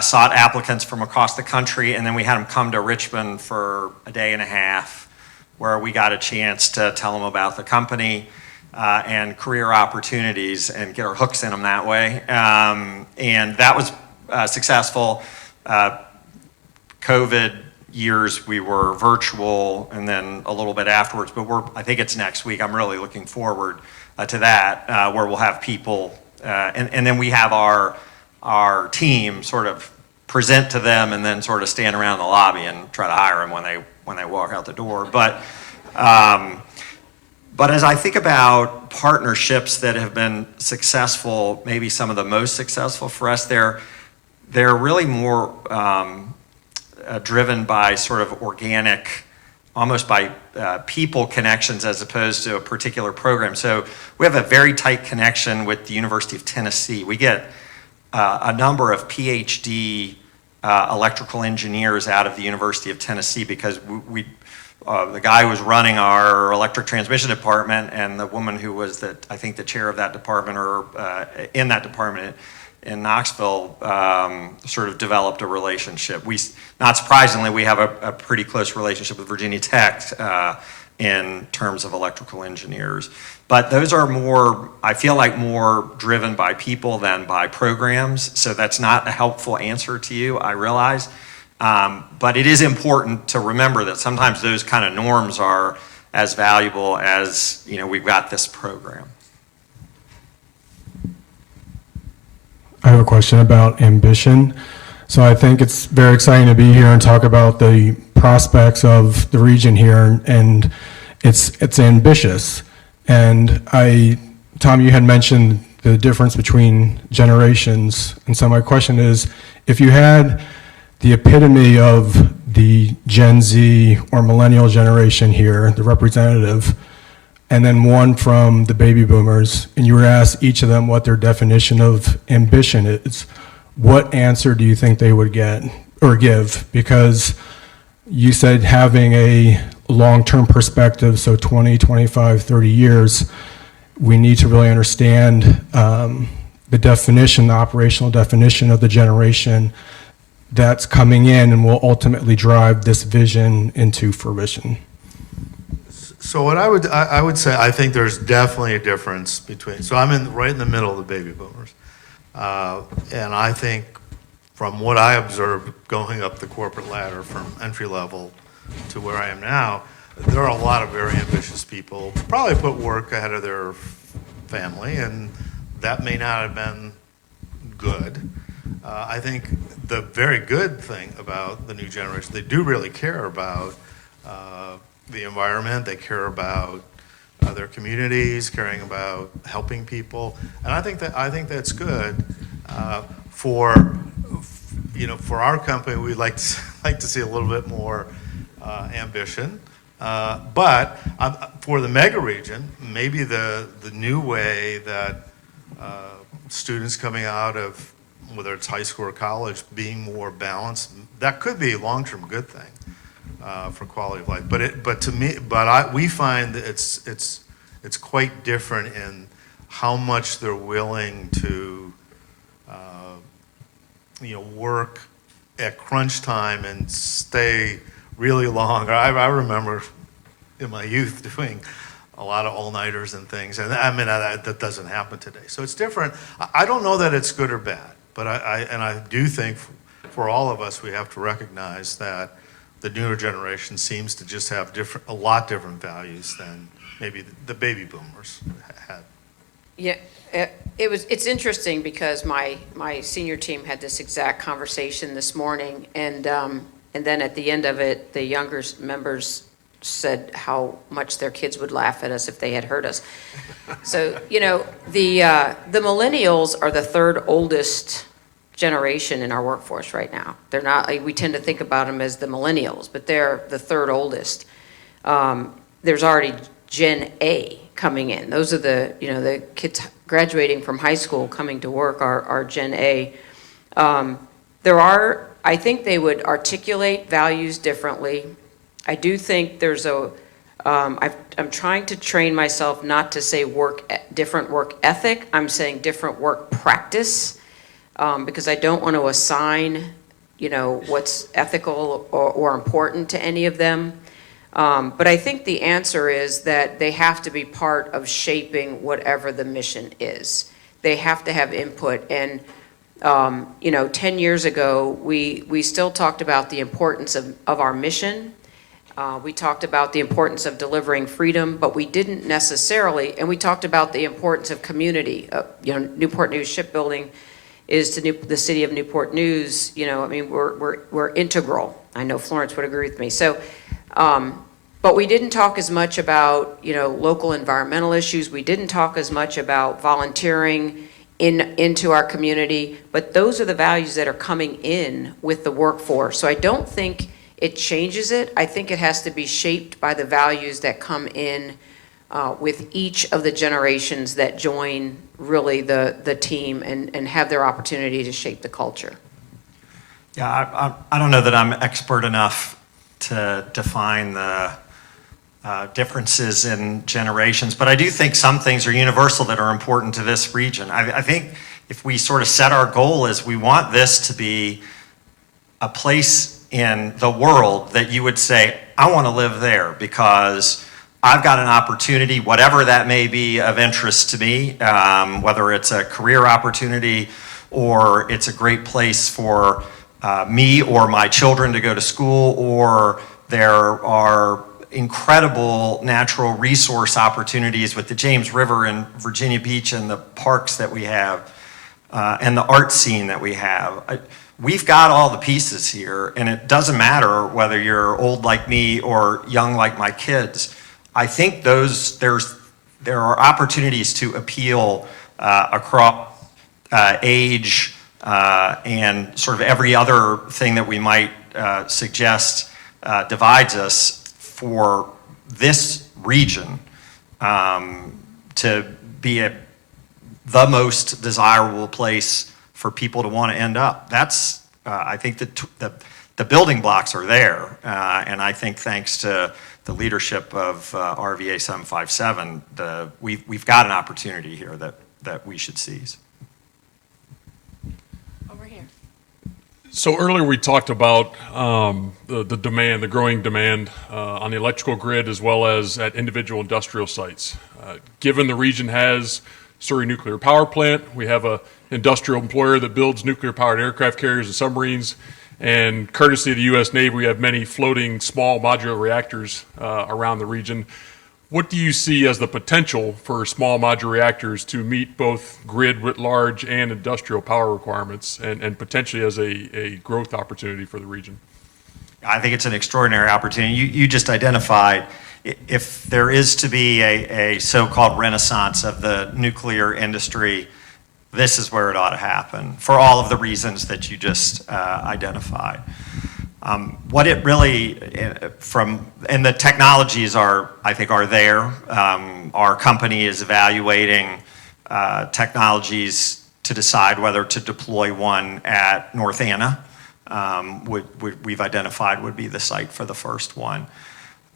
sought applicants from across the country, and then we had them come to Richmond for a day and a half where we got a chance to tell them about the company and career opportunities and get our hooks in them that way. And that was successful. COVID years we were virtual and then a little bit afterwards, but I think it's next week. I'm really looking forward to that, where we'll have people, and then we have our team sort of present to them and then sort of stand around the lobby and try to hire them when they walk out the door. But as I think about partnerships that have been successful, maybe some of the most successful for us, they're really more driven by sort of organic, almost by people connections as opposed to a particular program. So we have a very tight connection with the University of Tennessee. We get a number of PhD electrical engineers out of the University of Tennessee because the guy who was running our electric transmission department and the woman who was I think the chair of that department or in that department in Knoxville sort of developed a relationship. Not surprisingly, we have a pretty close relationship with Virginia Tech in terms of electrical engineers. But those are more, I feel like, more driven by people than by programs. So that's not a helpful answer to you, I realize. But it is important to remember that sometimes those kind of norms are as valuable as, we've got this program. I have a question about ambition. So I think it's very exciting to be here and talk about the prospects of the region here, and it's ambitious. And Tom, you had mentioned the difference between generations, and so my question is, if you had the epitome of the Gen Z or millennial generation here, the representative, and then one from the baby boomers, and you were asked each of them what their definition of ambition is, what answer do you think they would get or give? Because you said having a long-term perspective, so 20, 25, 30 years, we need to really understand the definition, the operational definition of the generation that's coming in and will ultimately drive this vision into fruition. So what I would say, I think there's definitely a difference between, so I'm right in the middle of the baby boomers. And I think from what I observed going up the corporate ladder from entry level to where I am now, there are a lot of very ambitious people, probably put work ahead of their family, and that may not have been good. I think the very good thing about the new generation, they do really care about the environment, they care about their communities, caring about helping people, and I think that's good. For our company, we'd like to see a little bit more ambition. But for the mega region, maybe the new way that students coming out of, whether it's high school or college, being more balanced, that could be a long-term good thing for quality of life. We find that it's quite different in how much they're willing to work at crunch time and stay really long. I remember in my youth doing a lot of all-nighters and things, and I mean that doesn't happen today. So it's different. I don't know that it's good or bad, but I do think for all of us we have to recognize that the newer generation seems to just have a lot different values than maybe the baby boomers had. Yeah, it's interesting because my senior team had this exact conversation this morning, and then at the end of it, the younger members said how much their kids would laugh at us if they had heard us. So the millennials are the third oldest generation in our workforce right now. They're not, we tend to think about them as the millennials, but they're the third oldest. There's already Gen A coming in. Those are the kids graduating from high school coming to work are Gen A. I think they would articulate values differently. I do think there's I'm trying to train myself not to say different work ethic. I'm saying different work practice, because I don't want to assign, what's ethical or important to any of them. But I think the answer is that they have to be part of shaping whatever the mission is. They have to have input. And 10 years ago, we still talked about the importance of our mission. We talked about the importance of delivering freedom, but we didn't necessarily, and we talked about the importance of community. Newport News Shipbuilding is to the city of Newport News, we're integral. I know Florence would agree with me. So, but we didn't talk as much about, local environmental issues. We didn't talk as much about volunteering into our community, but those are the values that are coming in with the workforce. So I don't think it changes it. I think it has to be shaped by the values that come in with each of the generations that join really the team and have their opportunity to shape the culture. Yeah, I don't know that I'm expert enough to define the differences in generations, but I do think some things are universal that are important to this region. I think if we sort of set our goal as we want this to be a place in the world that you would say, I want to live there because I've got an opportunity, whatever that may be, of interest to me, whether it's a career opportunity or it's a great place for me or my children to go to school, or there are incredible natural resource opportunities with the James River and Virginia Beach and the parks that we have and the art scene that we have. We've got all the pieces here, and it doesn't matter whether you're old like me or young like my kids. I think there are opportunities to appeal across age and sort of every other thing that we might suggest divides us for this region to be the most desirable place for people to want to end up. That's, I think the building blocks are there, and I think thanks to the leadership of RVA 757, we've got an opportunity here that we should seize. Over here. So earlier we talked about the demand, the growing demand on the electrical grid as well as at individual industrial sites. Given the region has Surrey Nuclear Power Plant, we have a industrial employer that builds nuclear-powered aircraft carriers and submarines, and courtesy of the U.S. Navy, we have many floating small modular reactors around the region. What do you see as the potential for small modular reactors to meet both grid writ large and industrial power requirements, and potentially as a growth opportunity for the region? I think it's an extraordinary opportunity. You just identified, if there is to be a so-called renaissance of the nuclear industry, this is where it ought to happen for all of the reasons that you just identified. What it really, and the technologies I think are there. Our company is evaluating technologies to decide whether to deploy one at North Anna. We've identified would be the site for the first one.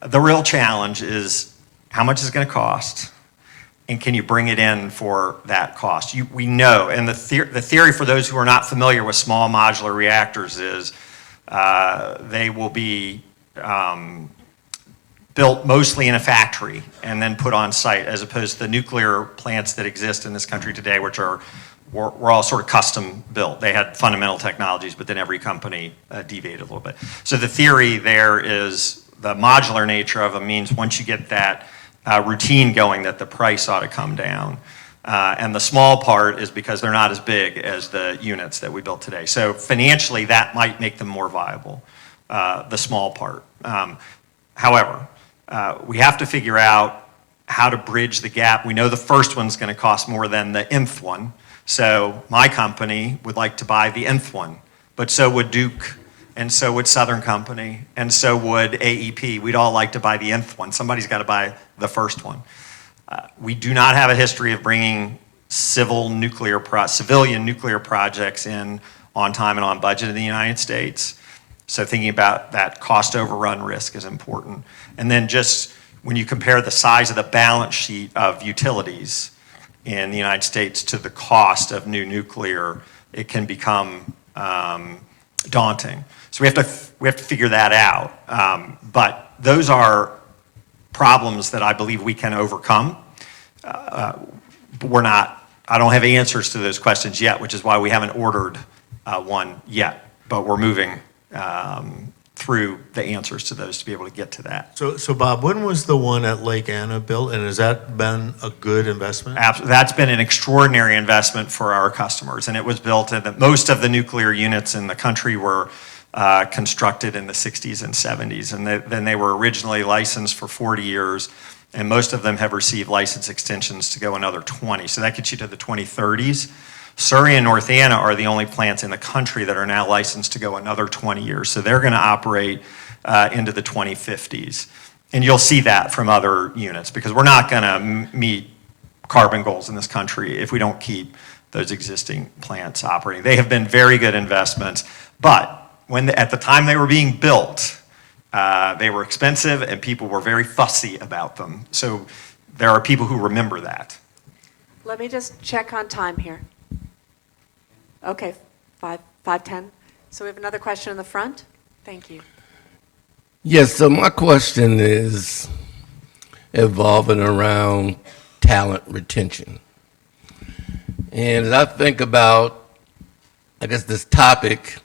The real challenge is how much is it going to cost? And can you bring it in for that cost? We know, and the theory for those who are not familiar with small modular reactors is they will be built mostly in a factory and then put on site, as opposed to the nuclear plants that exist in this country today, which were all sort of custom built. They had fundamental technologies, but then every company deviated a little bit. So the theory there is the modular nature of them means once you get that routine going, that the price ought to come down. And the small part is because they're not as big as the units that we built today. So financially, that might make them more viable, the small part. However, we have to figure out how to bridge the gap. We know the first one's going to cost more than the nth one. So my company would like to buy the nth one, but so would Duke, and so would Southern Company, and so would AEP. We'd all like to buy the nth one. Somebody's got to buy the first one. We do not have a history of bringing civilian nuclear projects in on time and on budget in the United States. So thinking about that cost overrun risk is important. And then just when you compare the size of the balance sheet of utilities in the United States to the cost of new nuclear, it can become daunting. So we have to figure that out. But those are problems that I believe we can overcome. But we're not I don't have answers to those questions yet, which is why we haven't ordered one yet. But we're moving through the answers to those to be able to get to that. So Bob, when was the one at Lake Anna built, and has that been a good investment? That's been an extraordinary investment for our customers, and it was built in most of the nuclear units in the country were constructed in the 60s and 70s, and then they were originally licensed for 40 years, and most of them have received license extensions to go another 20. So that gets you to the 2030s. Surrey and North Anna are the only plants in the country that are now licensed to go another 20 years. So they're going to operate into the 2050s. And you'll see that from other units, because we're not going to meet carbon goals in this country if we don't keep those existing plants operating. They have been very good investments, but at the time they were being built, they were expensive and people were very fussy about them. So there are people who remember that. Let me just check on time here. Okay, 5:10. So we have another question in the front. Thank you. Yes, so my question is evolving around talent retention. And as I think about, I guess, this topic,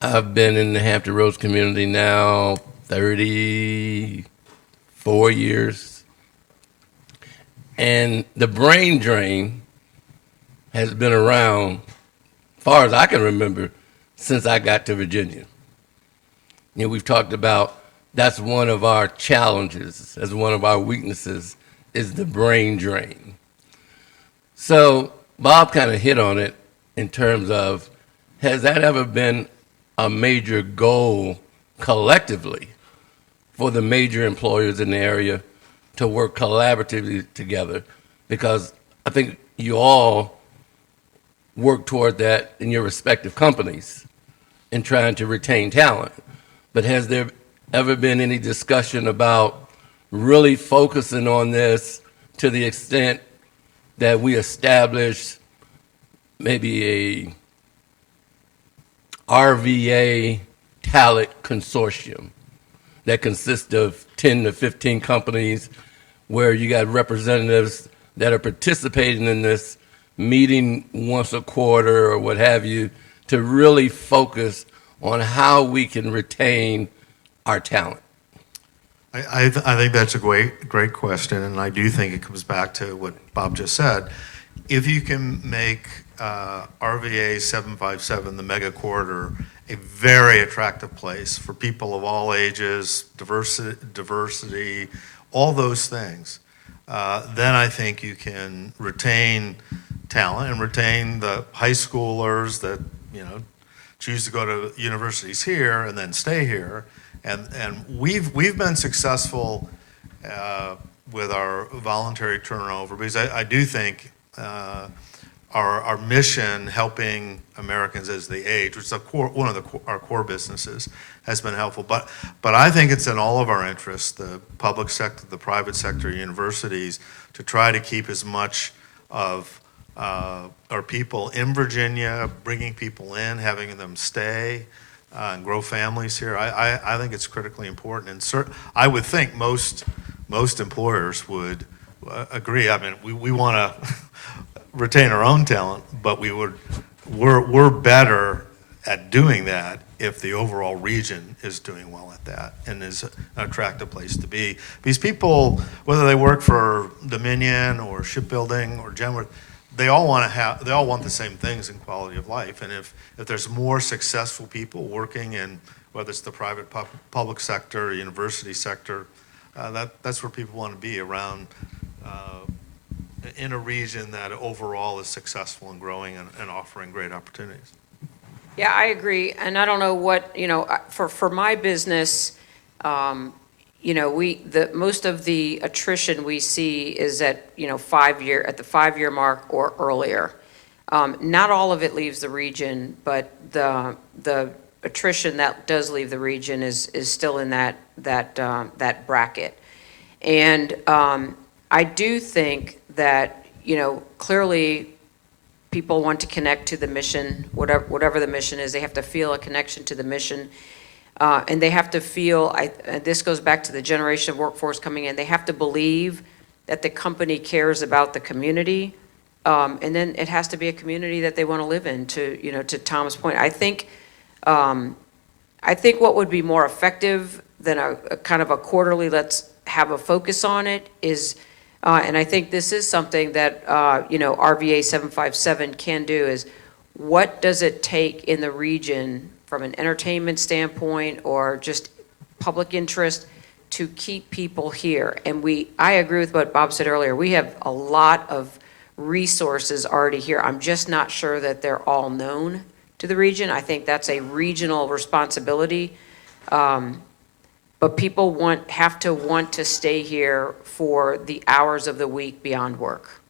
I've been in the Hampton Roads community now 34 years. And the brain drain has been around, as far as I can remember, since I got to Virginia. You know, we've talked about that's one of our challenges, as one of our weaknesses, is the brain drain. So Bob kind of hit on it in terms of, has that ever been a major goal collectively for the major employers in the area to work collaboratively together? Because I think you all work toward that in your respective companies in trying to retain talent. But has there ever been any discussion about really focusing on this to the extent that we establish maybe a RVA talent consortium that consists of 10 to 15 companies, where you got representatives that are participating in this, meeting once a quarter or what have you, to really focus on how we can retain our talent? I think that's a great question, and I do think it comes back to what Bob just said. If you can make RVA 757, the mega corridor, a very attractive place for people of all ages, diversity, all those things, then I think you can retain talent and retain the high schoolers that, you know, choose to go to universities here and then stay here. And we've been successful with our voluntary turnover, because I do think our mission, helping Americans as they age, which is one of our core businesses, has been helpful. But I think it's in all of our interests, the public sector, the private sector, universities, to try to keep as much of our people in Virginia, bringing people in, having them stay, and grow families here. I think it's critically important, and I would think most employers would agree. I mean, we want to retain our own talent, but we're better at doing that if the overall region is doing well at that and is an attractive place to be. These people, whether they work for Dominion or Shipbuilding or Genworth, they all want the same things in quality of life. And if there's more successful people working in, whether it's the private public sector or university sector, that's where people want to be, around in a region that overall is successful and growing and offering great opportunities. Yeah, I agree. And I don't know what, for my business, most of the attrition we see is at, at the 5-year mark or earlier. Not all of it leaves the region, but the attrition that does leave the region is still in that bracket. And I do think that, clearly people want to connect to the mission, whatever the mission is. They have to feel a connection to the mission. And they have to feel, this goes back to the generation of workforce coming in, they have to believe that the company cares about the community And then it has to be a community that they want to live in, to Tom's point. I think what would be more effective than a kind of a quarterly, let's have a focus on it, is, and I think this is something that, RVA 757 can do, is what does it take in the region from an entertainment standpoint or just public interest to keep people here? And I agree with what Bob said earlier. We have a lot of resources already here. I'm just not sure that they're all known to the region. I think that's a regional responsibility. But people have to want to stay here for the hours of the week beyond work.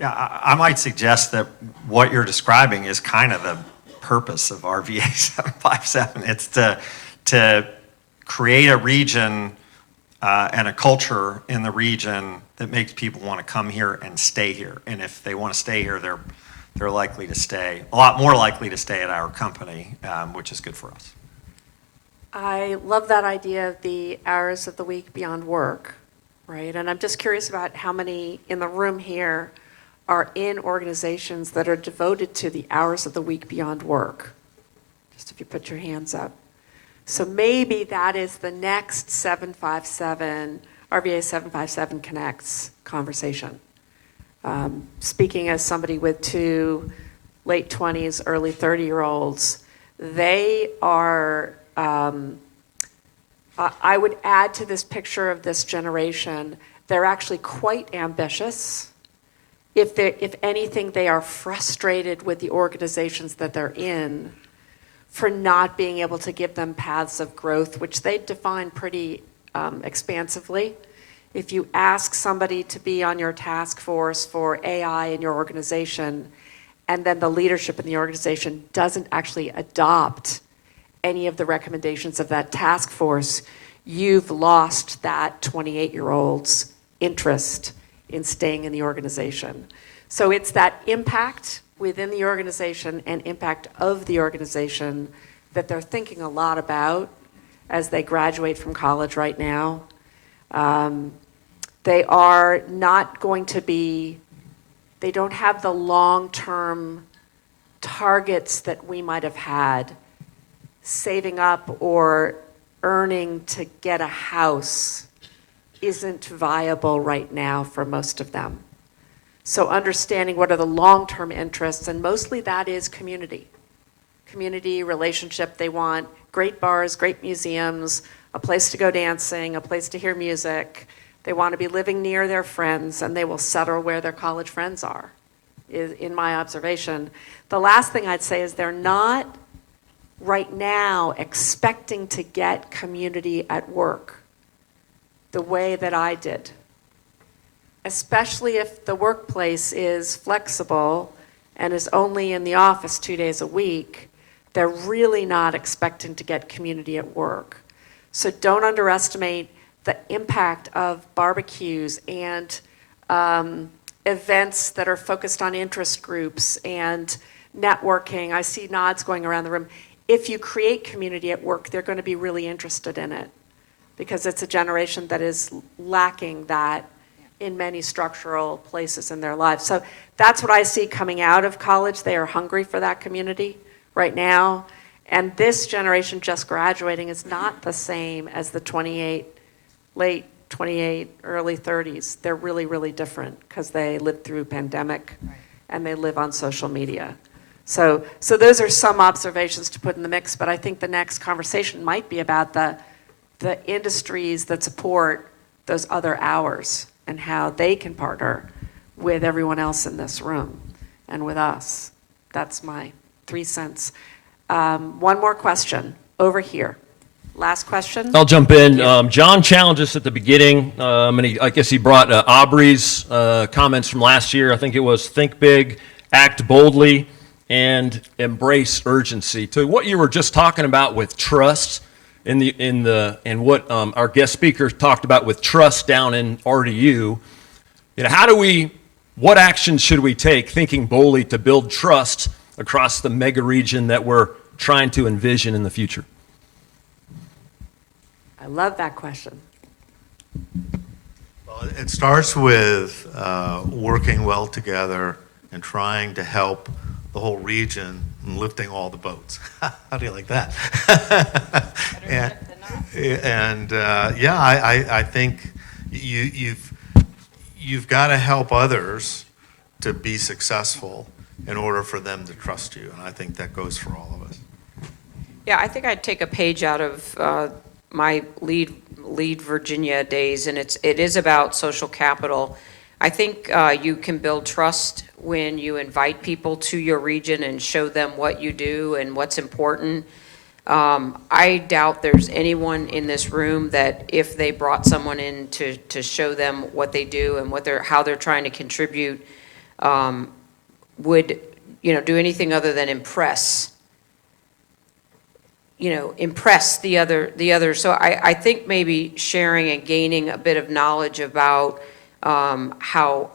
Yeah, I might suggest that what you're describing is kind of the purpose of RVA 757. It's to create a region and a culture in the region that makes people want to come here and stay here. And if they want to stay here, they're likely to stay, a lot more likely to stay at our company, which is good for us. I love that idea of the hours of the week beyond work, right? And I'm just curious about how many in the room here are in organizations that are devoted to the hours of the week beyond work. Just if you put your hands up. So maybe that is the next 757, RVA 757 Connects conversation. Speaking as somebody with two late 20s, early 30-year-olds, they are, I would add to this picture of this generation, they're actually quite ambitious. If anything, they are frustrated with the organizations that they're in for not being able to give them paths of growth, which they define pretty expansively. If you ask somebody to be on your task force for AI in your organization, and then the leadership in the organization doesn't actually adopt any of the recommendations of that task force, you've lost that 28-year-old's interest in staying in the organization. So it's that impact within the organization and impact of the organization that they're thinking a lot about as they graduate from college right now. They are not going to be, they don't have the long-term targets that we might have had. Saving up or earning to get a house isn't viable right now for most of them. So understanding what are the long-term interests, and mostly that is community. Community, relationship, they want great bars, great museums, a place to go dancing, a place to hear music. They want to be living near their friends, and they will settle where their college friends are, in my observation. The last thing I'd say is they're not right now expecting to get community at work the way that I did, especially if the workplace is flexible and is only in the office 2 days a week. They're really not expecting to get community at work. So don't underestimate the impact of barbecues and events that are focused on interest groups and networking. I see nods going around the room. If you create community at work, they're going to be really interested in it because it's a generation that is lacking that in many structural places in their lives. So that's what I see coming out of college. They are hungry for that community right now. And this generation just graduating is not the same as the late 28, early 30s. They're really, really different because they lived through pandemic and they live on social media. So those are some observations to put in the mix, but I think the next conversation might be about the industries that support those other hours and how they can partner with everyone else in this room and with us. That's my 3 cents. One more question over here. Last question. I'll jump in. John challenged us at the beginning, and I guess he brought Aubrey's comments from last year. I think it was think big, act boldly, and embrace urgency. To what you were just talking about with trust, and what our guest speaker talked about with trust down in RDU. What actions should we take, thinking boldly, to build trust across the mega region that we're trying to envision in the future? I love that question. Well, Well, it starts with working well together and trying to help the whole region and lifting all the boats. How do you like that? I think you've got to help others to be successful in order for them to trust you, and I think that goes for all of us. Yeah, I think I'd take a page out of my lead Virginia days, and it is about social capital. I think you can build trust when you invite people to your region and show them what you do and what's important. I doubt there's anyone in this room that if they brought someone in to show them what they do and how they're trying to contribute, would do anything other than impress the other. So I think maybe sharing and gaining a bit of knowledge about how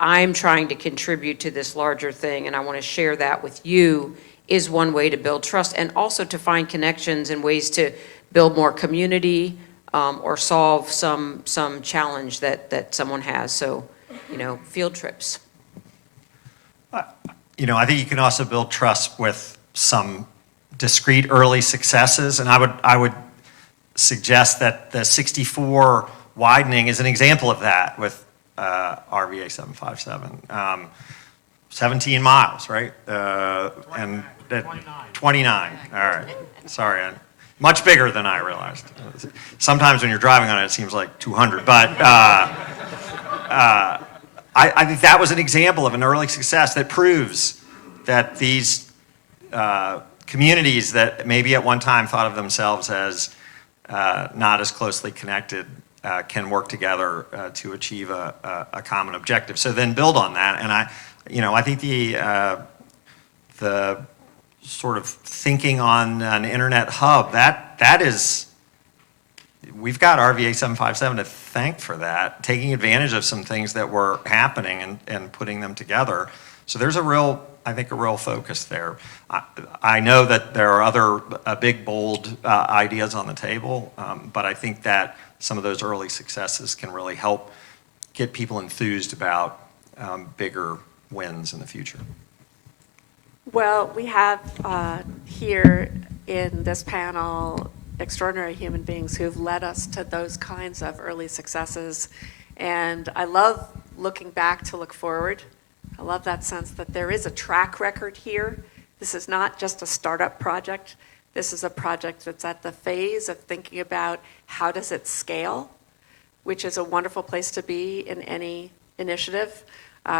I'm trying to contribute to this larger thing, and I want to share that with you, is one way to build trust, and also to find connections and ways to build more community or solve some challenge that someone has. So, field trips. I think you can also build trust with some discrete early successes, and I would suggest that the 64 widening is an example of that with RVA 757. 17 miles, right? 29. 29. All right. Sorry. Much bigger than I realized. Sometimes when you're driving on it, it seems like 200. But I think that was an example of an early success that proves that these communities that maybe at one time thought of themselves as not as closely connected can work together to achieve a common objective. So then build on that. And I think the sort of thinking on an internet hub, that is, we've got RVA 757 to thank for that, taking advantage of some things that were happening and putting them together. So there's a real focus there. I know that there are other big, bold ideas on the table, but I think that some of those early successes can really help get people enthused about bigger wins in the future. Well, we have here in this panel extraordinary human beings who've led us to those kinds of early successes. And I love looking back to look forward. I love that sense that there is a track record here. This is not just a startup project. This is a project that's at the phase of thinking about how does it scale, which is a wonderful place to be in any initiative.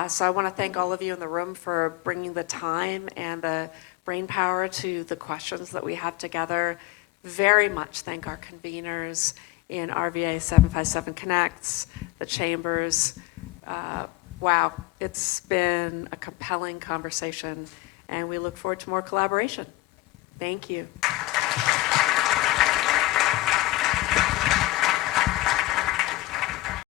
So I want to thank all of you in the room for bringing the time and the brain power to the questions that we have together. Very much thank our conveners in RVA 757 Connects, the chambers. Wow, it's been a compelling conversation, and we look forward to more collaboration. Thank you.